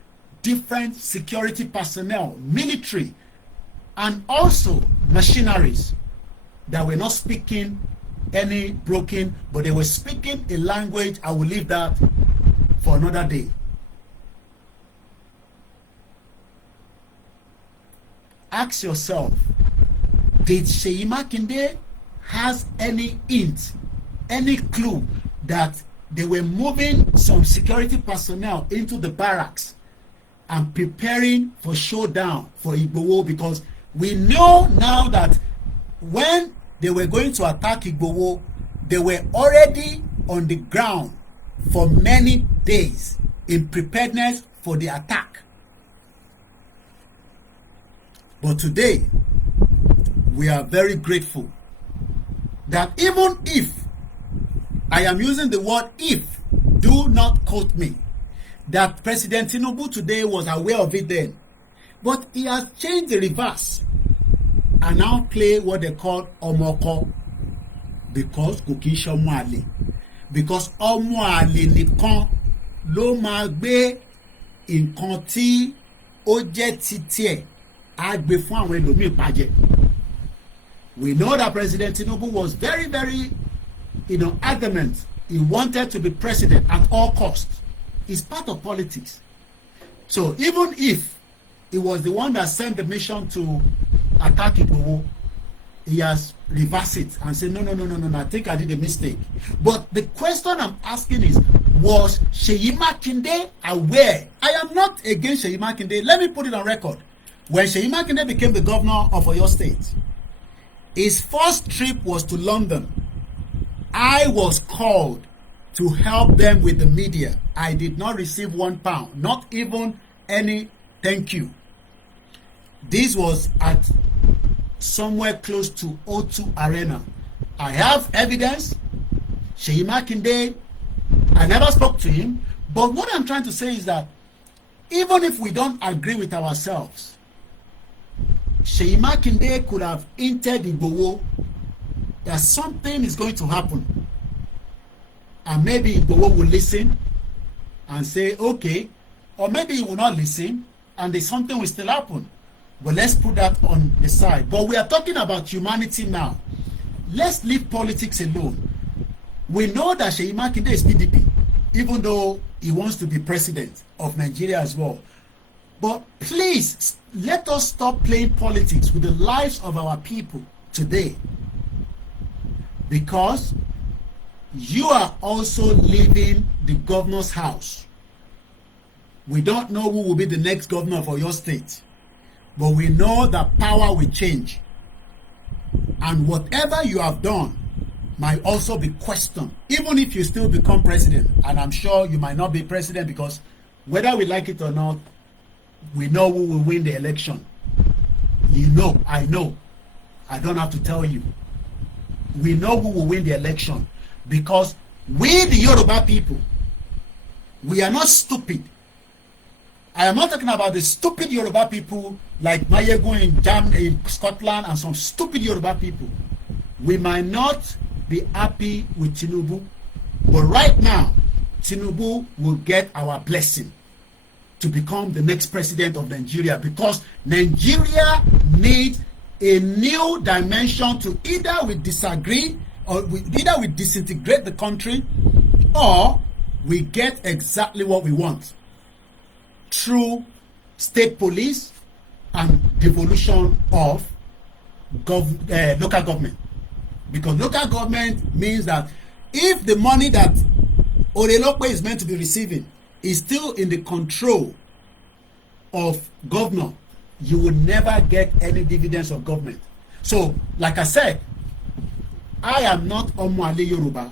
different security personnel, military, and also machineries that were not speaking any broken, but they were speaking a language. I will leave that for another day. Ask yourself, did Seyi Makinde has any hint, any clue that they were moving some security personnel into the barracks and preparing for showdown for Igboho? Because we know now that when they were going to attack Igboho, they were already on the ground for many days in preparedness for the attack. But today, we are very grateful that even if, I am using the word if, do not quote me, that President Tinubu today was aware of it then, but he has changed the reverse and now play what they call Omoko, because kò kí ń ṣọmọ àlè, because ọmọ àlè nìkan ló máa gbé nǹkan tí ó jẹ́ títí ẹ̀ á gbé fún àwọn ẹlòmíì pàjẹ́. We know that President Tinubu was very, very, adamant. He wanted to be president at all costs. It's part of politics. So even if he was the one that sent the mission to attack Igboho, he has reversed it and said, no, I think I did a mistake. But the question I'm asking is, was Seyi Makinde aware? I am not against Seyi Makinde. Let me put it on record. When Seyi Makinde became the governor of Oyo State, his first trip was to London. I was called to help them with the media. I did not receive £1, not even any thank you. This was at somewhere close to O2 Arena. I have evidence. Seyi Makinde, I never spoke to him. But what I'm trying to say is that even if we don't agree with ourselves, Seyi Makinde could have hinted Igboho that something is going to happen. And maybe Igboho will listen and say, okay, or maybe he will not listen and something will still happen. But let's put that on the side. But we are talking about humanity now. Let's leave politics alone. We know that Seyi Makinde is PDP, even though he wants to be president of Nigeria as well. But please, let us stop playing politics with the lives of our people today. Because you are also leaving the governor's house. We don't know who will be the next governor of your state. But we know that power will change. And whatever you have done might also be questioned. Even if you still become president. And I'm sure you might not be president, because whether we like it or not, we know who will win the election. You know, I know. I don't have to tell you. We know who will win the election. Because we, the Yoruba people, we are not stupid. I am not talking about the stupid Yoruba people like Mayego in Scotland and some stupid Yoruba people. We might not be happy with Tinubu, but right now, Tinubu will get our blessing to become the next president of Nigeria, because Nigeria needs a new dimension to either we disagree or either we disintegrate the country, or we get exactly what we want through state police and devolution of local government. Because local government means that if the money that Orelope is meant to be receiving is still in the control of governor, you will never get any dividends of government. So, like I said, I am not Omoale Yoruba.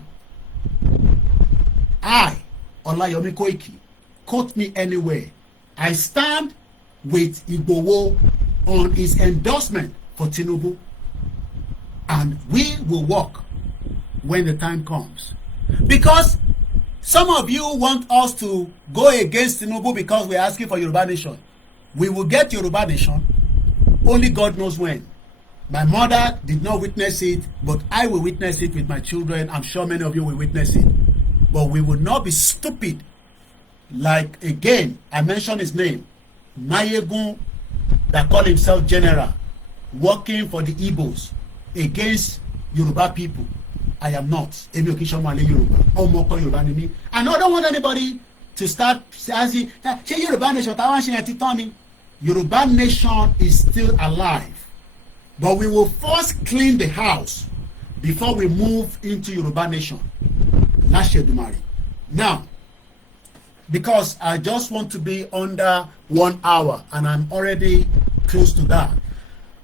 I, OLAYOMI KOIKI, quote me anywhere. I stand with Igboho on his endorsement for Tinubu, and we will work when the time comes. Because some of you want us to go against Tinubu because we're asking for Yoruba Nation. We will get Yoruba Nation, only God knows when. My mother did not witness it, but I will witness it with my children. I'm sure many of you will witness it. But we will not be stupid. Like, again, I mentioned his name, Mayegun, that called himself general, working for the Igbos against Yoruba people. I am not. And I don't want anybody to start saying, Yoruba Nation, Yoruba Nation is still alive. But we will first clean the house before we move into Yoruba Nation. Now, because I just want to be under 1 hour and I'm already close to that,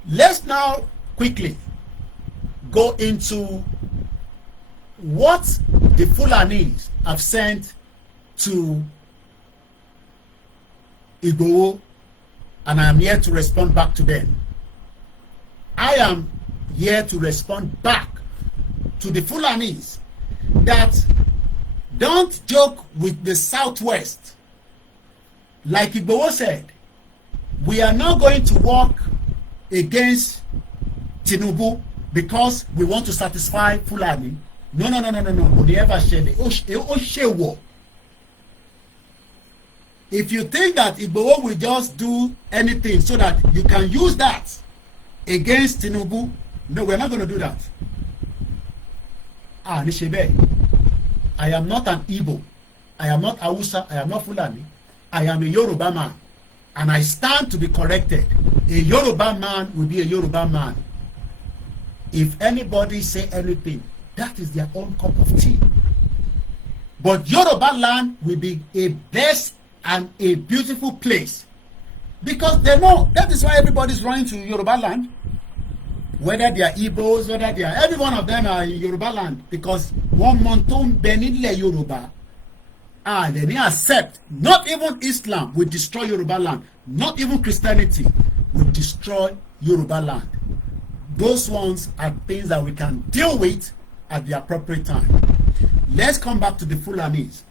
let's now quickly go into what the Fulanis have sent to Igboho, and I am here to respond back to them. I am here to respond back to the Fulanis that don't joke with the Southwest. Like Igboho said, we are not going to work against Tinubu because we want to satisfy Fulani. No. If you think that Igboho will just do anything so that you can use that against Tinubu, no, we're not going to do that. I am not an Igbo. I am not Hausa. I am not Fulani. I am a Yoruba man. And I stand to be corrected. A Yoruba man will be a Yoruba man. If anybody say anything, that is their own cup of tea. But Yoruba land will be a best and a beautiful place. Because they know that is why everybody's running to Yoruba land. Whether they are Igbos, whether they are, every one of them are in Yoruba land. Because one monton benile Yoruba, they didn't accept, not even Islam will destroy Yoruba land. Not even Christianity will destroy Yoruba land. Those ones are things that we can deal with at the appropriate time. Let's come back to the Fulanis.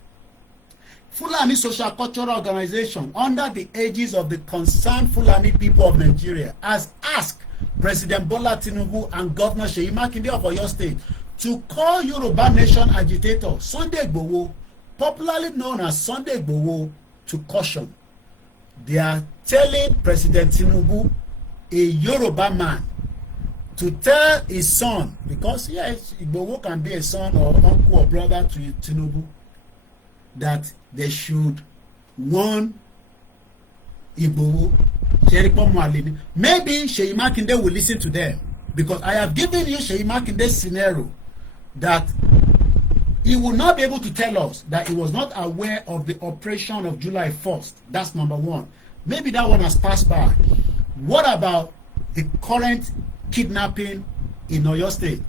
Fulani Social Cultural Organization, under the aegis of the concerned Fulani people of Nigeria, has asked President Bola Tinubu and Governor Seyi Makinde of Oyo State to call Yoruba Nation agitator Sunday Igboho, popularly known as Sunday Igboho, to caution. They are telling President Tinubu, a Yoruba man, to tell his son, because yes, Igboho can be a son or uncle or brother to Tinubu, that they should warn Igboho. Maybe Seyi Makinde will listen to them, because I have given you Seyi Makinde's scenario that he will not be able to tell us that he was not aware of the operation of July 1st. That's number one. Maybe that one has passed by. What about the current kidnapping in Oyo State?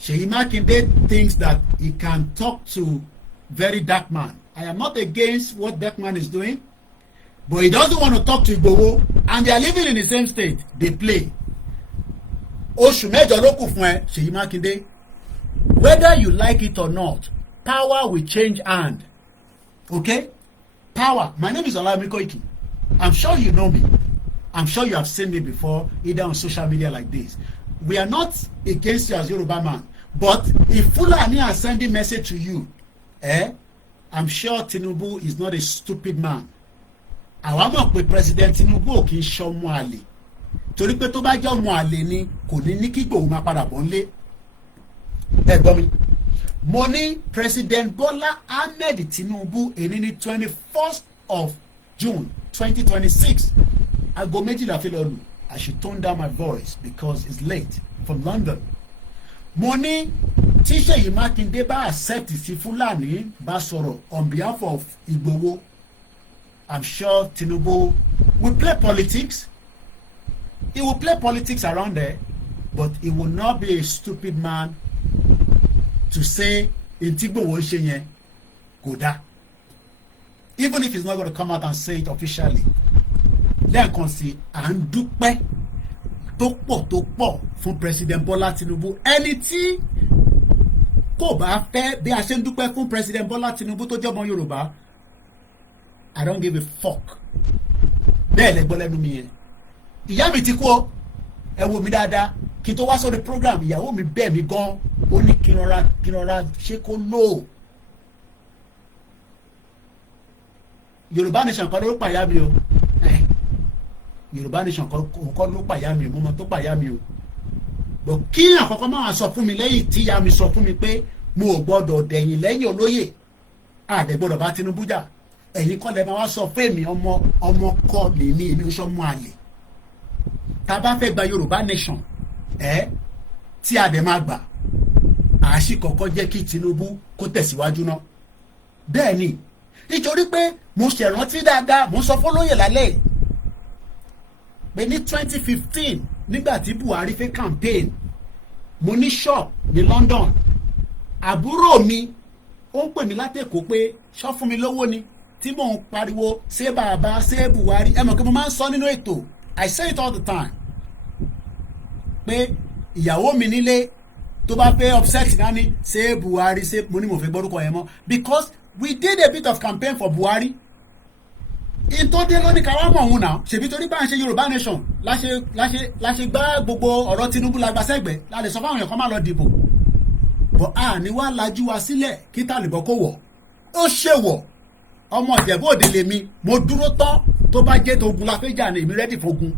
Seyi Makinde thinks that he can talk to very dark man. I am not against what that man is doing, but he doesn't want to talk to Igboho, and they are living in the same state. They play. Oṣù mẹ́jọ ló kù fún ẹ, Seyi Makinde. Whether you like it or not, power will change hand. Okay? Power. My name is OLAYOMI KOIKI. I'm sure you know me. I'm sure you have seen me before, either on social media like this. We are not against you as Yoruba man, but if Fulani are sending message to you, I'm sure Tinubu is not a stupid man. Àwa mọ̀ pé President Tinubu ò kì í ṣọmọ àlè. Torí pé tó bá jẹ́ ọmọ àlè ni kò ní kí Igboho máa padà bọ̀ nílé. Ẹ gbọ́ mi. Mo ní President Bola Ahmed Tinubu èní ní 21st of June 2026. Aago méjìlá fi lọ lù. I should tone down my voice because it's late from London. Mo ní tí Ṣèyí Mákindé bá accept sí Fulani bá sọ̀rọ̀ on behalf of Igboho, I'm sure Tinubu will play politics. He will play politics around there, but he will not be a stupid man to say in Igboho ṣe yẹn kò dá. Even if he's not going to come out and say it officially. Lẹ́ẹ̀kan sí à ń dúpẹ́ tó pọ̀ fún President Bola Tinubu. Ẹni tí kò bá fẹ́ bí a ṣe ń dúpẹ́ fún President Bola Tinubu tó jẹ́ ọmọ Yorùbá, I don't give a fuck. Bẹ́ẹ̀ lẹ gbọ́ lẹ́nu mi yẹn. Ìyá mi ti kú ọ, ẹ wo mi dáadáa, kí n tó wá sórí program ìyàwó mi bẹ́ẹ̀ mi gan, ó ní kí n rọra ṣe kó lò. Yorùbá nation kan ló pàyà mi o. Yorùbá nation kan ló pàyà mi o, mo mọ tó pàyà mi o. Bọ̀ kí àkọ́kọ́ máa sọ fún mi lẹ́yìn tí ìyá mi sọ fún mi pé mo ò gbọ́dọ̀ dẹ̀yìn lẹ́yìn olóyè, àdẹ gbọ́dọ̀ bá Tinubu jà. Ẹ̀yin kọ́ lẹ máa wá sọ fún èmi ọmọ kọ́ lè ní èmi oṣù ọmọ àlè. Tá a bá fẹ́ gba Yorùbá nation tí a dẹ̀ máa gbà, àṣì kọ́kọ́ jẹ́ kí Tinubu kó tẹ̀síwájú náà. Bẹ́ẹ̀ ni nítorí pé mo ṣèrántí dáadáa, mo sọ fún olóyè lálẹ́ pé ní 2015 nígbà tí Buhari fẹ́ campaign, mo ní shop ní London. Àbúrò mi ó ń pè mí látẹ̀kọ́ pé ṣọ́ fún mi lówó ni tí mò ń pariwo ṣé bàbá ṣé Buhari. Ẹ mọ̀ pé mo máa ń sọ nínú ètò, I say it all the time, pé ìyàwó mi nílé tó bá fẹ́ upset náà ni ṣé Buhari ṣé mo ní mo fẹ́ gbọ́dúkọ yẹn mọ́, because we did a bit of campaign for Buhari. Ìtọ́dé ló ní ká wá mọ̀ òun náà, ṣèbí torí bá ń ṣe Yorùbá nation láṣẹ gbá gbogbo ọ̀rọ̀ Tinubu la gbà sẹ́gbẹ̀ẹ́, la lè sọ fáwọn èèyàn kan máa lọ dìbò. Bọ̀ a ní wá lajú wa sílẹ̀ kí tàlùbọ̀ kó wọ̀. Ó ṣèwọ̀, ọmọ Ìjẹ̀bú Òde lèmi, mo dúró tán tó bá jẹ́ togun la fẹ́ jà ní èmi rẹ́dì fogun.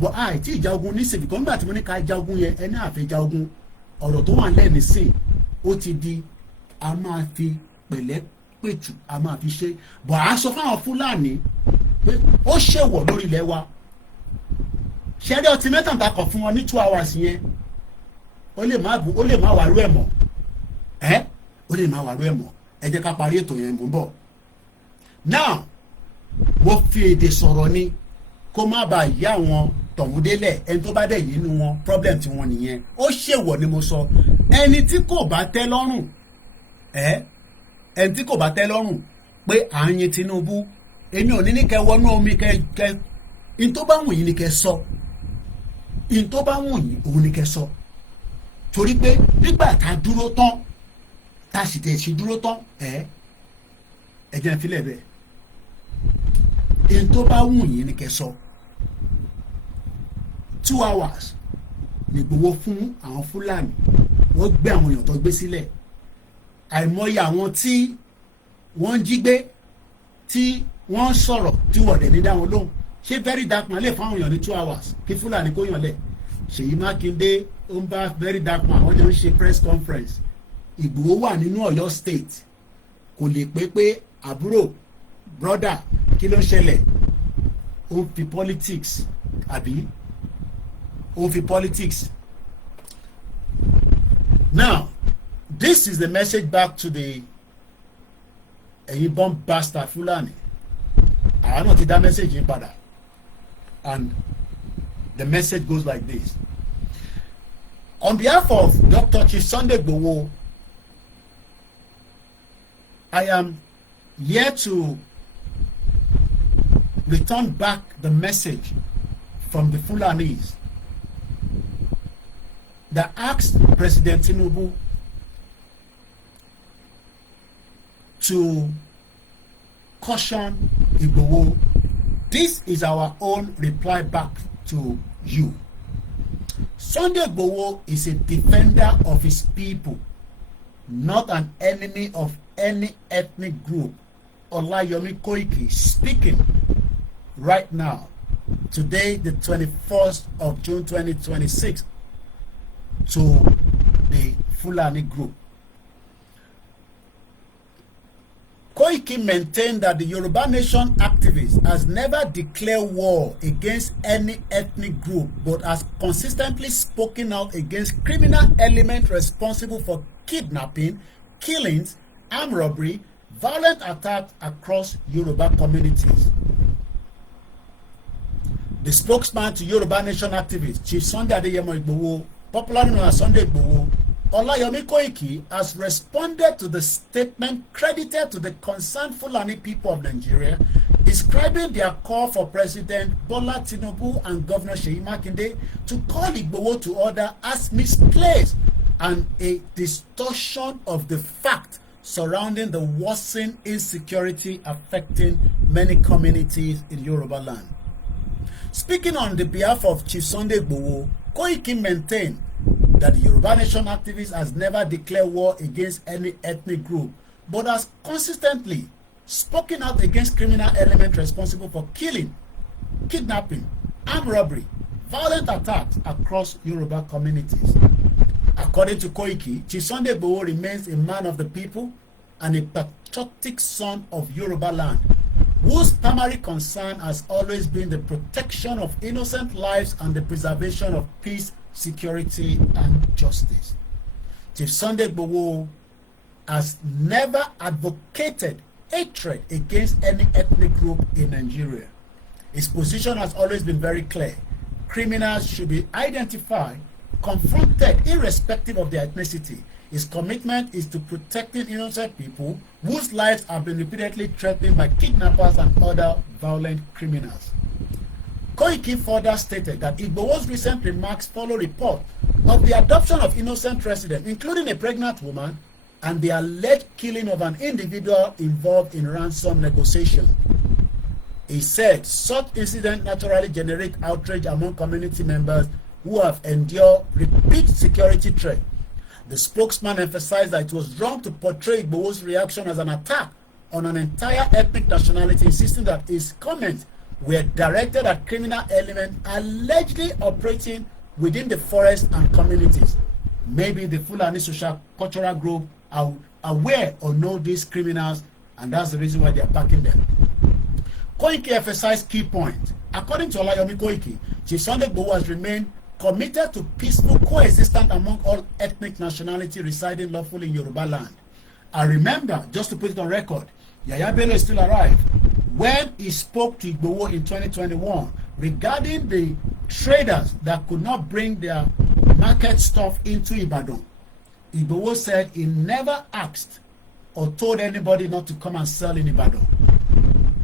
Bọ̀ a tí ìjà ogun ní sèbí kan nígbà tí mo ní ká ja ogun yẹn, ẹni àfẹ́jà ogun ọ̀rọ̀ tó wà lẹ́ẹ̀mí sí ó ti di a máa fi pẹ̀lẹ́ pẹ̀tù a máa fi ṣe. Bọ̀ a sọ fáwọn Fúlàní pé ó ṣèwọ̀ lórí ilẹ̀ wa. Ṣẹ́rí ọtí mẹ́tàn ta kọ̀ fún wọn ní 2 hours yẹn, ó lè má wàrú ẹ̀ mọ́. Ó lè má wàrú ẹ̀ mọ́. Ẹ jẹ́ ká parí ètò yẹn mú bọ̀. Now mo fi èdè sọ̀rọ̀ ni kó má bàa yá àwọn tọ̀húndélẹ̀, ẹni tó bá dẹ̀ yìí nínú wọn problem tí wọ́n nìyẹn. Ó ṣèwọ̀ ni mo sọ. Ẹni tí kò bá tẹ́ lọ́rùn ẹni tí kò bá tẹ́ lọ́rùn pé à ń yin Tinubu, èmi ò ní kẹ́ wọnú omi kẹ́ in tó bá wù yín ni kẹ́ sọ, in tó bá wù yín òun ni kẹ́ sọ. Torí pé nígbà tá a dúró tán tá a sì tẹ̀ sí dúró tán ẹ jẹ́ ìfilẹ̀ bẹ́ẹ̀, in tó bá wù yín ni kẹ́ sọ. 2 hours ní Igboho fún àwọn Fúlàní, wọ́n gbé àwọn èèyàn tó gbé sílẹ̀. Àìmọye àwọn tí wọ́n ń jí gbé tí wọ́n sọ̀rọ̀ tí wọ́n dẹ̀ ní dá wọn lóhùn. Ṣé very dark man lè fún àwọn èèyàn ní 2 hours kí Fúlàní kó yàn lẹ̀? Ṣèyí Mákindé ó ń bá very dark man, àwọn jọ ń ṣe press conference. Ìgbòho wà nínú Ọ̀yọ́ state, kò lè pé àbúrò brother kí ló ń ṣẹlẹ̀. Ó ń fi politics àbí ó ń fi politics. Now this is the message back to the ẹ̀yin bomb bastard Fulani. Àwọn náà ti dá message yín padà, and the message goes like this. On behalf of Dr. Chief Sunday Igboho, I am here to return back the message from the Fulanis that asked President Tinubu to caution Igboho. This is our own reply back to you. Sunday Igboho is a defender of his people. not an enemy of any ethnic group. OLAYOMI KOIKI speaking right now, today the 21st of June 2026, to the Fulani group. Koiki maintained that the Yoruba Nation activist has never declared war against any ethnic group, but has consistently spoken out against criminal elements responsible for kidnapping, killings, armed robbery, violent attacks across Yoruba communities. The spokesman to Yoruba Nation activist, Chief Sunday Igboho, popularly known as Sunday Igboho, OLAYOMI KOIKI, has responded to the statement credited to the concerned Fulani people of Nigeria, describing their call for President Bola Tinubu and Governor Seyi Makinde to call Igboho to order as misplaced and a distortion of the fact surrounding the worsening insecurity affecting many communities in Yoruba land. Speaking on the behalf of Chief Sunday Igboho, Koiki maintained that the Yoruba Nation activist has never declared war against any ethnic group, but has consistently spoken out against criminal elements responsible for killing, kidnapping, armed robbery, violent attacks across Yoruba communities. According to Koiki, Chief Sunday Igboho remains a man of the people and a patriotic son of Yoruba land, whose primary concern has always been the protection of innocent lives and the preservation of peace, security, and justice. Chief Sunday Igboho has never advocated hatred against any ethnic group in Nigeria. His position has always been very clear. Criminals should be identified, confronted irrespective of their ethnicity. His commitment is to protecting innocent people whose lives have been repeatedly threatened by kidnappers and other violent criminals. Koiki further stated that Igboho's recent remarks follow reports of the adoption of innocent residents, including a pregnant woman, and the alleged killing of an individual involved in ransom negotiation. He said such incidents naturally generate outrage among community members who have endured repeat security threats. The spokesman emphasized that it was wrong to portray Igboho's reaction as an attack on an entire ethnic nationality, insisting that his comments were directed at criminal elements allegedly operating within the forest and communities. Maybe the Fulani social cultural group are aware or know these criminals, and that's the reason why they are backing them. Koiki emphasized key points. According to OLAYOMI KOIKI, Chief Sunday Igboho has remained committed to peaceful coexistence among all ethnic nationalities residing lawfully in Yoruba land. I remember, just to put it on record, Yaya Bello is still alive. When he spoke to Igboho in 2021 regarding the traders that could not bring their market stuff into Ibadan, Igboho said he never asked or told anybody not to come and sell in Ibadan.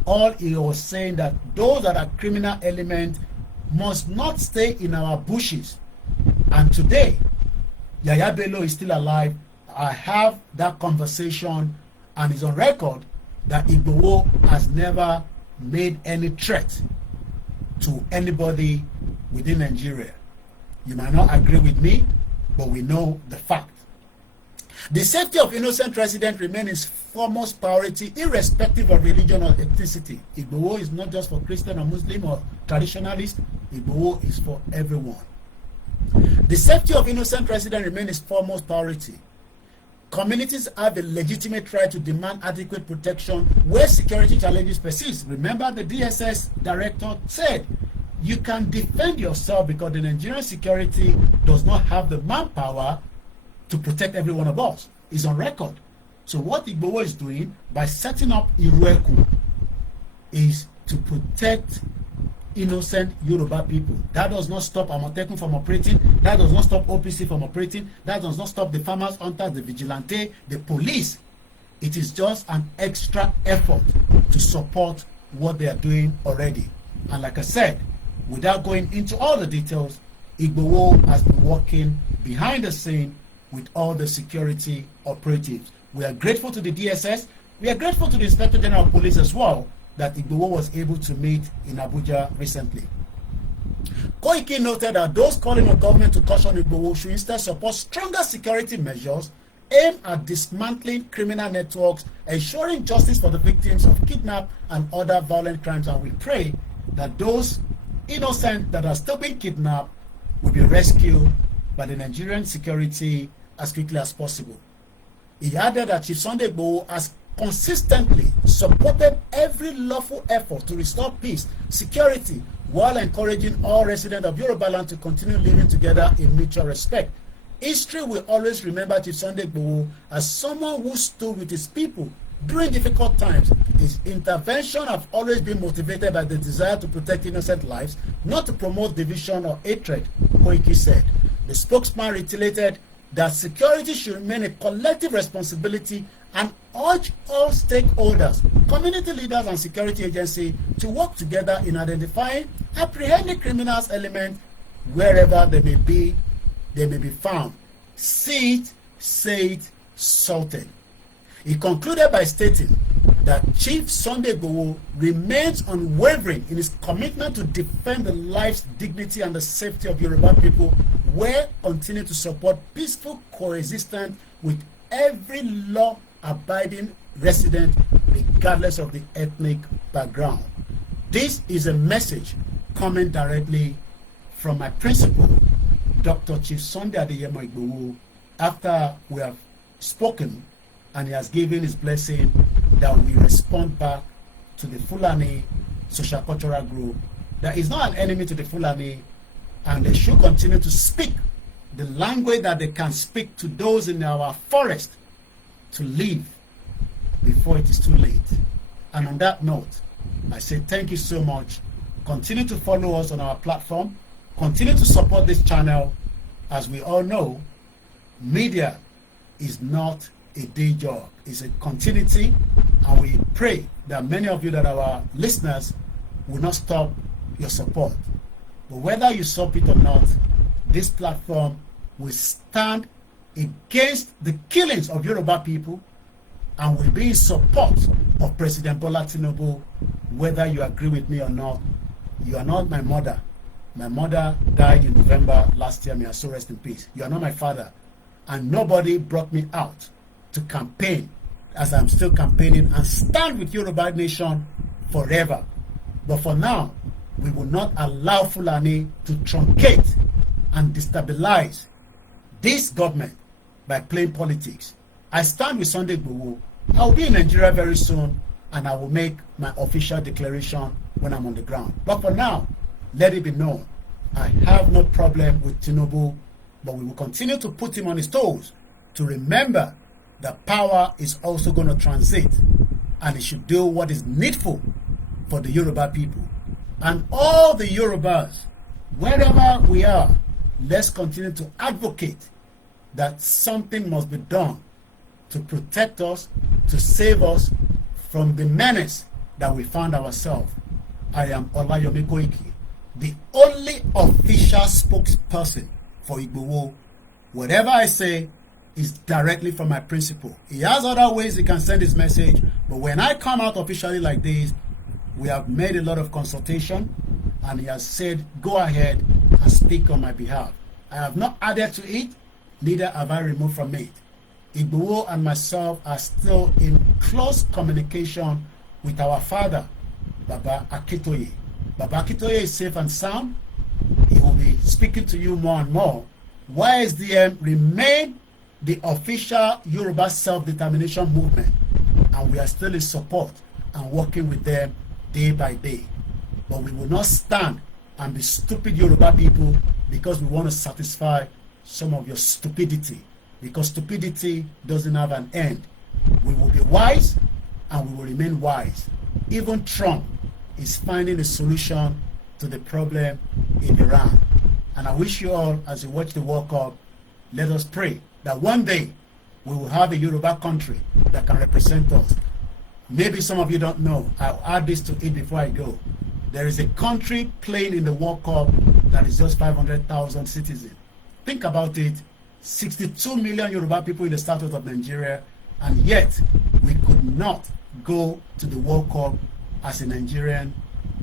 All he was saying that those that are criminal elements must not stay in our bushes. And today, Yaya Bello is still alive. I have that conversation, and it's on record that Igboho has never made any threat to anybody within Nigeria. You might not agree with me, but we know the fact. The safety of innocent residents remains his foremost priority, irrespective of religion or ethnicity. Igboho is not just for Christian or Muslim or traditionalist. Igboho is for everyone. The safety of innocent residents remains his foremost priority. Communities have a legitimate right to demand adequate protection where security challenges persist. Remember, the DSS director said you can defend yourself because the Nigerian security does not have the manpower to protect every one of us. It's on record. So what Igboho is doing by setting up Irueku is to protect innocent Yoruba people. That does not stop Amotekun from operating. That does not stop OPC from operating. That does not stop the farmers, hunters, the vigilante, the police. It is just an extra effort to support what they are doing already. And like I said, without going into all the details, Igboho has been working behind the scene with all the security operatives. We are grateful to the DSS. We are grateful to the Inspector General of Police as well that Igboho was able to meet in Abuja recently. Koiki noted that those calling on government to caution Igboho should instead support stronger security measures aimed at dismantling criminal networks, ensuring justice for the victims of kidnap and other violent crimes. And we pray that those innocent that are still being kidnapped will be rescued by the Nigerian security as quickly as possible. He added that Chief Sunday Igboho has consistently supported every lawful effort to restore peace, security, while encouraging all residents of Yoruba land to continue living together in mutual respect. History will always remember Chief Sunday Igboho as someone who stood with his people during difficult times. His intervention have always been motivated by the desire to protect innocent lives, not to promote division or hatred, Koiki said. The spokesman reiterated that security should remain a collective responsibility and urge all stakeholders, community leaders and security agencies to work together in identifying, apprehending criminals elements wherever they may be found. See it, say it, salted. He concluded by stating that Chief Sunday Igboho remains unwavering in his commitment to defend the lives, dignity, and the safety of Yoruba people, while continue to support peaceful coexistence with every law-abiding resident, regardless of the ethnic background. This is a message coming directly from my principal, Dr. Chief Sunday Adeyemo Igboho, after we have spoken and he has given his blessing that we respond back to the Fulani social cultural group that is not an enemy to the Fulani, and they should continue to speak the language that they can speak to those in our forest to live before it is too late. And on that note, I say thank you so much. Continue to follow us on our platform. Continue to support this channel. As we all know, media is not a day job. It's a continuity, and we pray that many of you that are our listeners will not stop your support. But whether you support it or not, this platform will stand against the killings of Yoruba people and will be in support of President Bola Tinubu, whether you agree with me or not. You are not my mother. My mother died in November last year. May her soul rest in peace. You are not my father. And nobody brought me out to campaign as I'm still campaigning and stand with Yoruba Nation forever. But for now, we will not allow Fulani to truncate and destabilize this government by playing politics. I stand with Sunday Igboho. I will be in Nigeria very soon, and I will make my official declaration when I'm on the ground. But for now, let it be known, I have no problem with Tinubu, but we will continue to put him on his toes to remember that power is also going to transit, and he should do what is needful for the Yoruba people. And all the Yorubas, wherever we are, let's continue to advocate that something must be done to protect us, to save us from the menace that we found ourselves. I am OLAYOMI KOIKI, the only official spokesperson for Igboho. Whatever I say is directly from my principal. He has other ways he can send his message, but when I come out officially like this, we have made a lot of consultation, and he has said, go ahead and speak on my behalf. I have not added to it, neither have I removed from it. Igboho and myself are still in close communication with our father, Baba Akintoye. Baba Akintoye is safe and sound. He will be speaking to you more and more. YSDM remain the official Yoruba self-determination movement, and we are still in support and working with them day by day. But we will not stand and be stupid Yoruba people because we want to satisfy some of your stupidity, because stupidity doesn't have an end. We will be wise, and we will remain wise. Even Trump is finding a solution to the problem in Iran. And I wish you all, as you watch the World Cup, let us pray that one day we will have a Yoruba country that can represent us. Maybe some of you don't know. I'll add this to it before I go. There is a country playing in the World Cup that is just 500,000 citizens. Think about it. 62 million Yoruba people in the south of Nigeria, and yet we could not go to the World Cup as a Nigerian.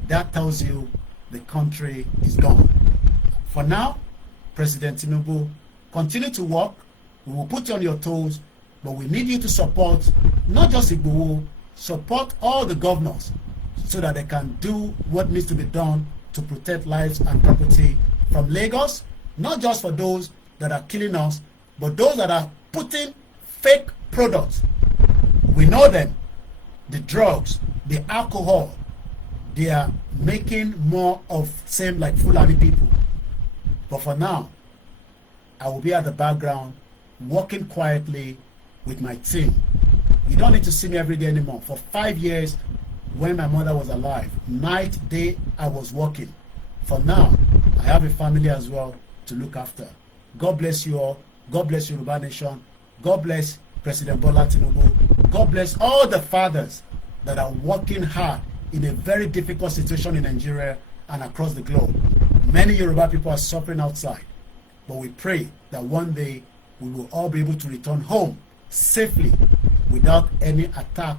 That tells you the country is gone. For now, President Tinubu, continue to work. We will put you on your toes, But we need you to support not just Igboho, support all the governors so that they can do what needs to be done to protect lives and property from Lagos, not just for those that are killing us, but those that are putting fake products. We know them, the drugs, the alcohol. They are making more of same like Fulani people. But for now, I will be at the background, working quietly with my team. You don't need to see me every day anymore. For 5 years, when my mother was alive, night, day, I was working. For now, I have a family as well to look after. God bless you all. God bless Yoruba Nation. God bless President Bola Tinubu. God bless all the fathers that are working hard in a very difficult situation in Nigeria and across the globe. Many Yoruba people are suffering outside, but we pray that one day we will all be able to return home safely without any attack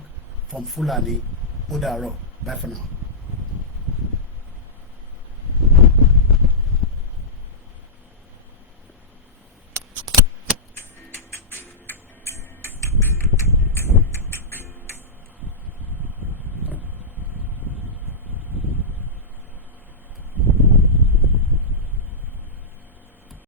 from Fulani. Odaro. Bye for now.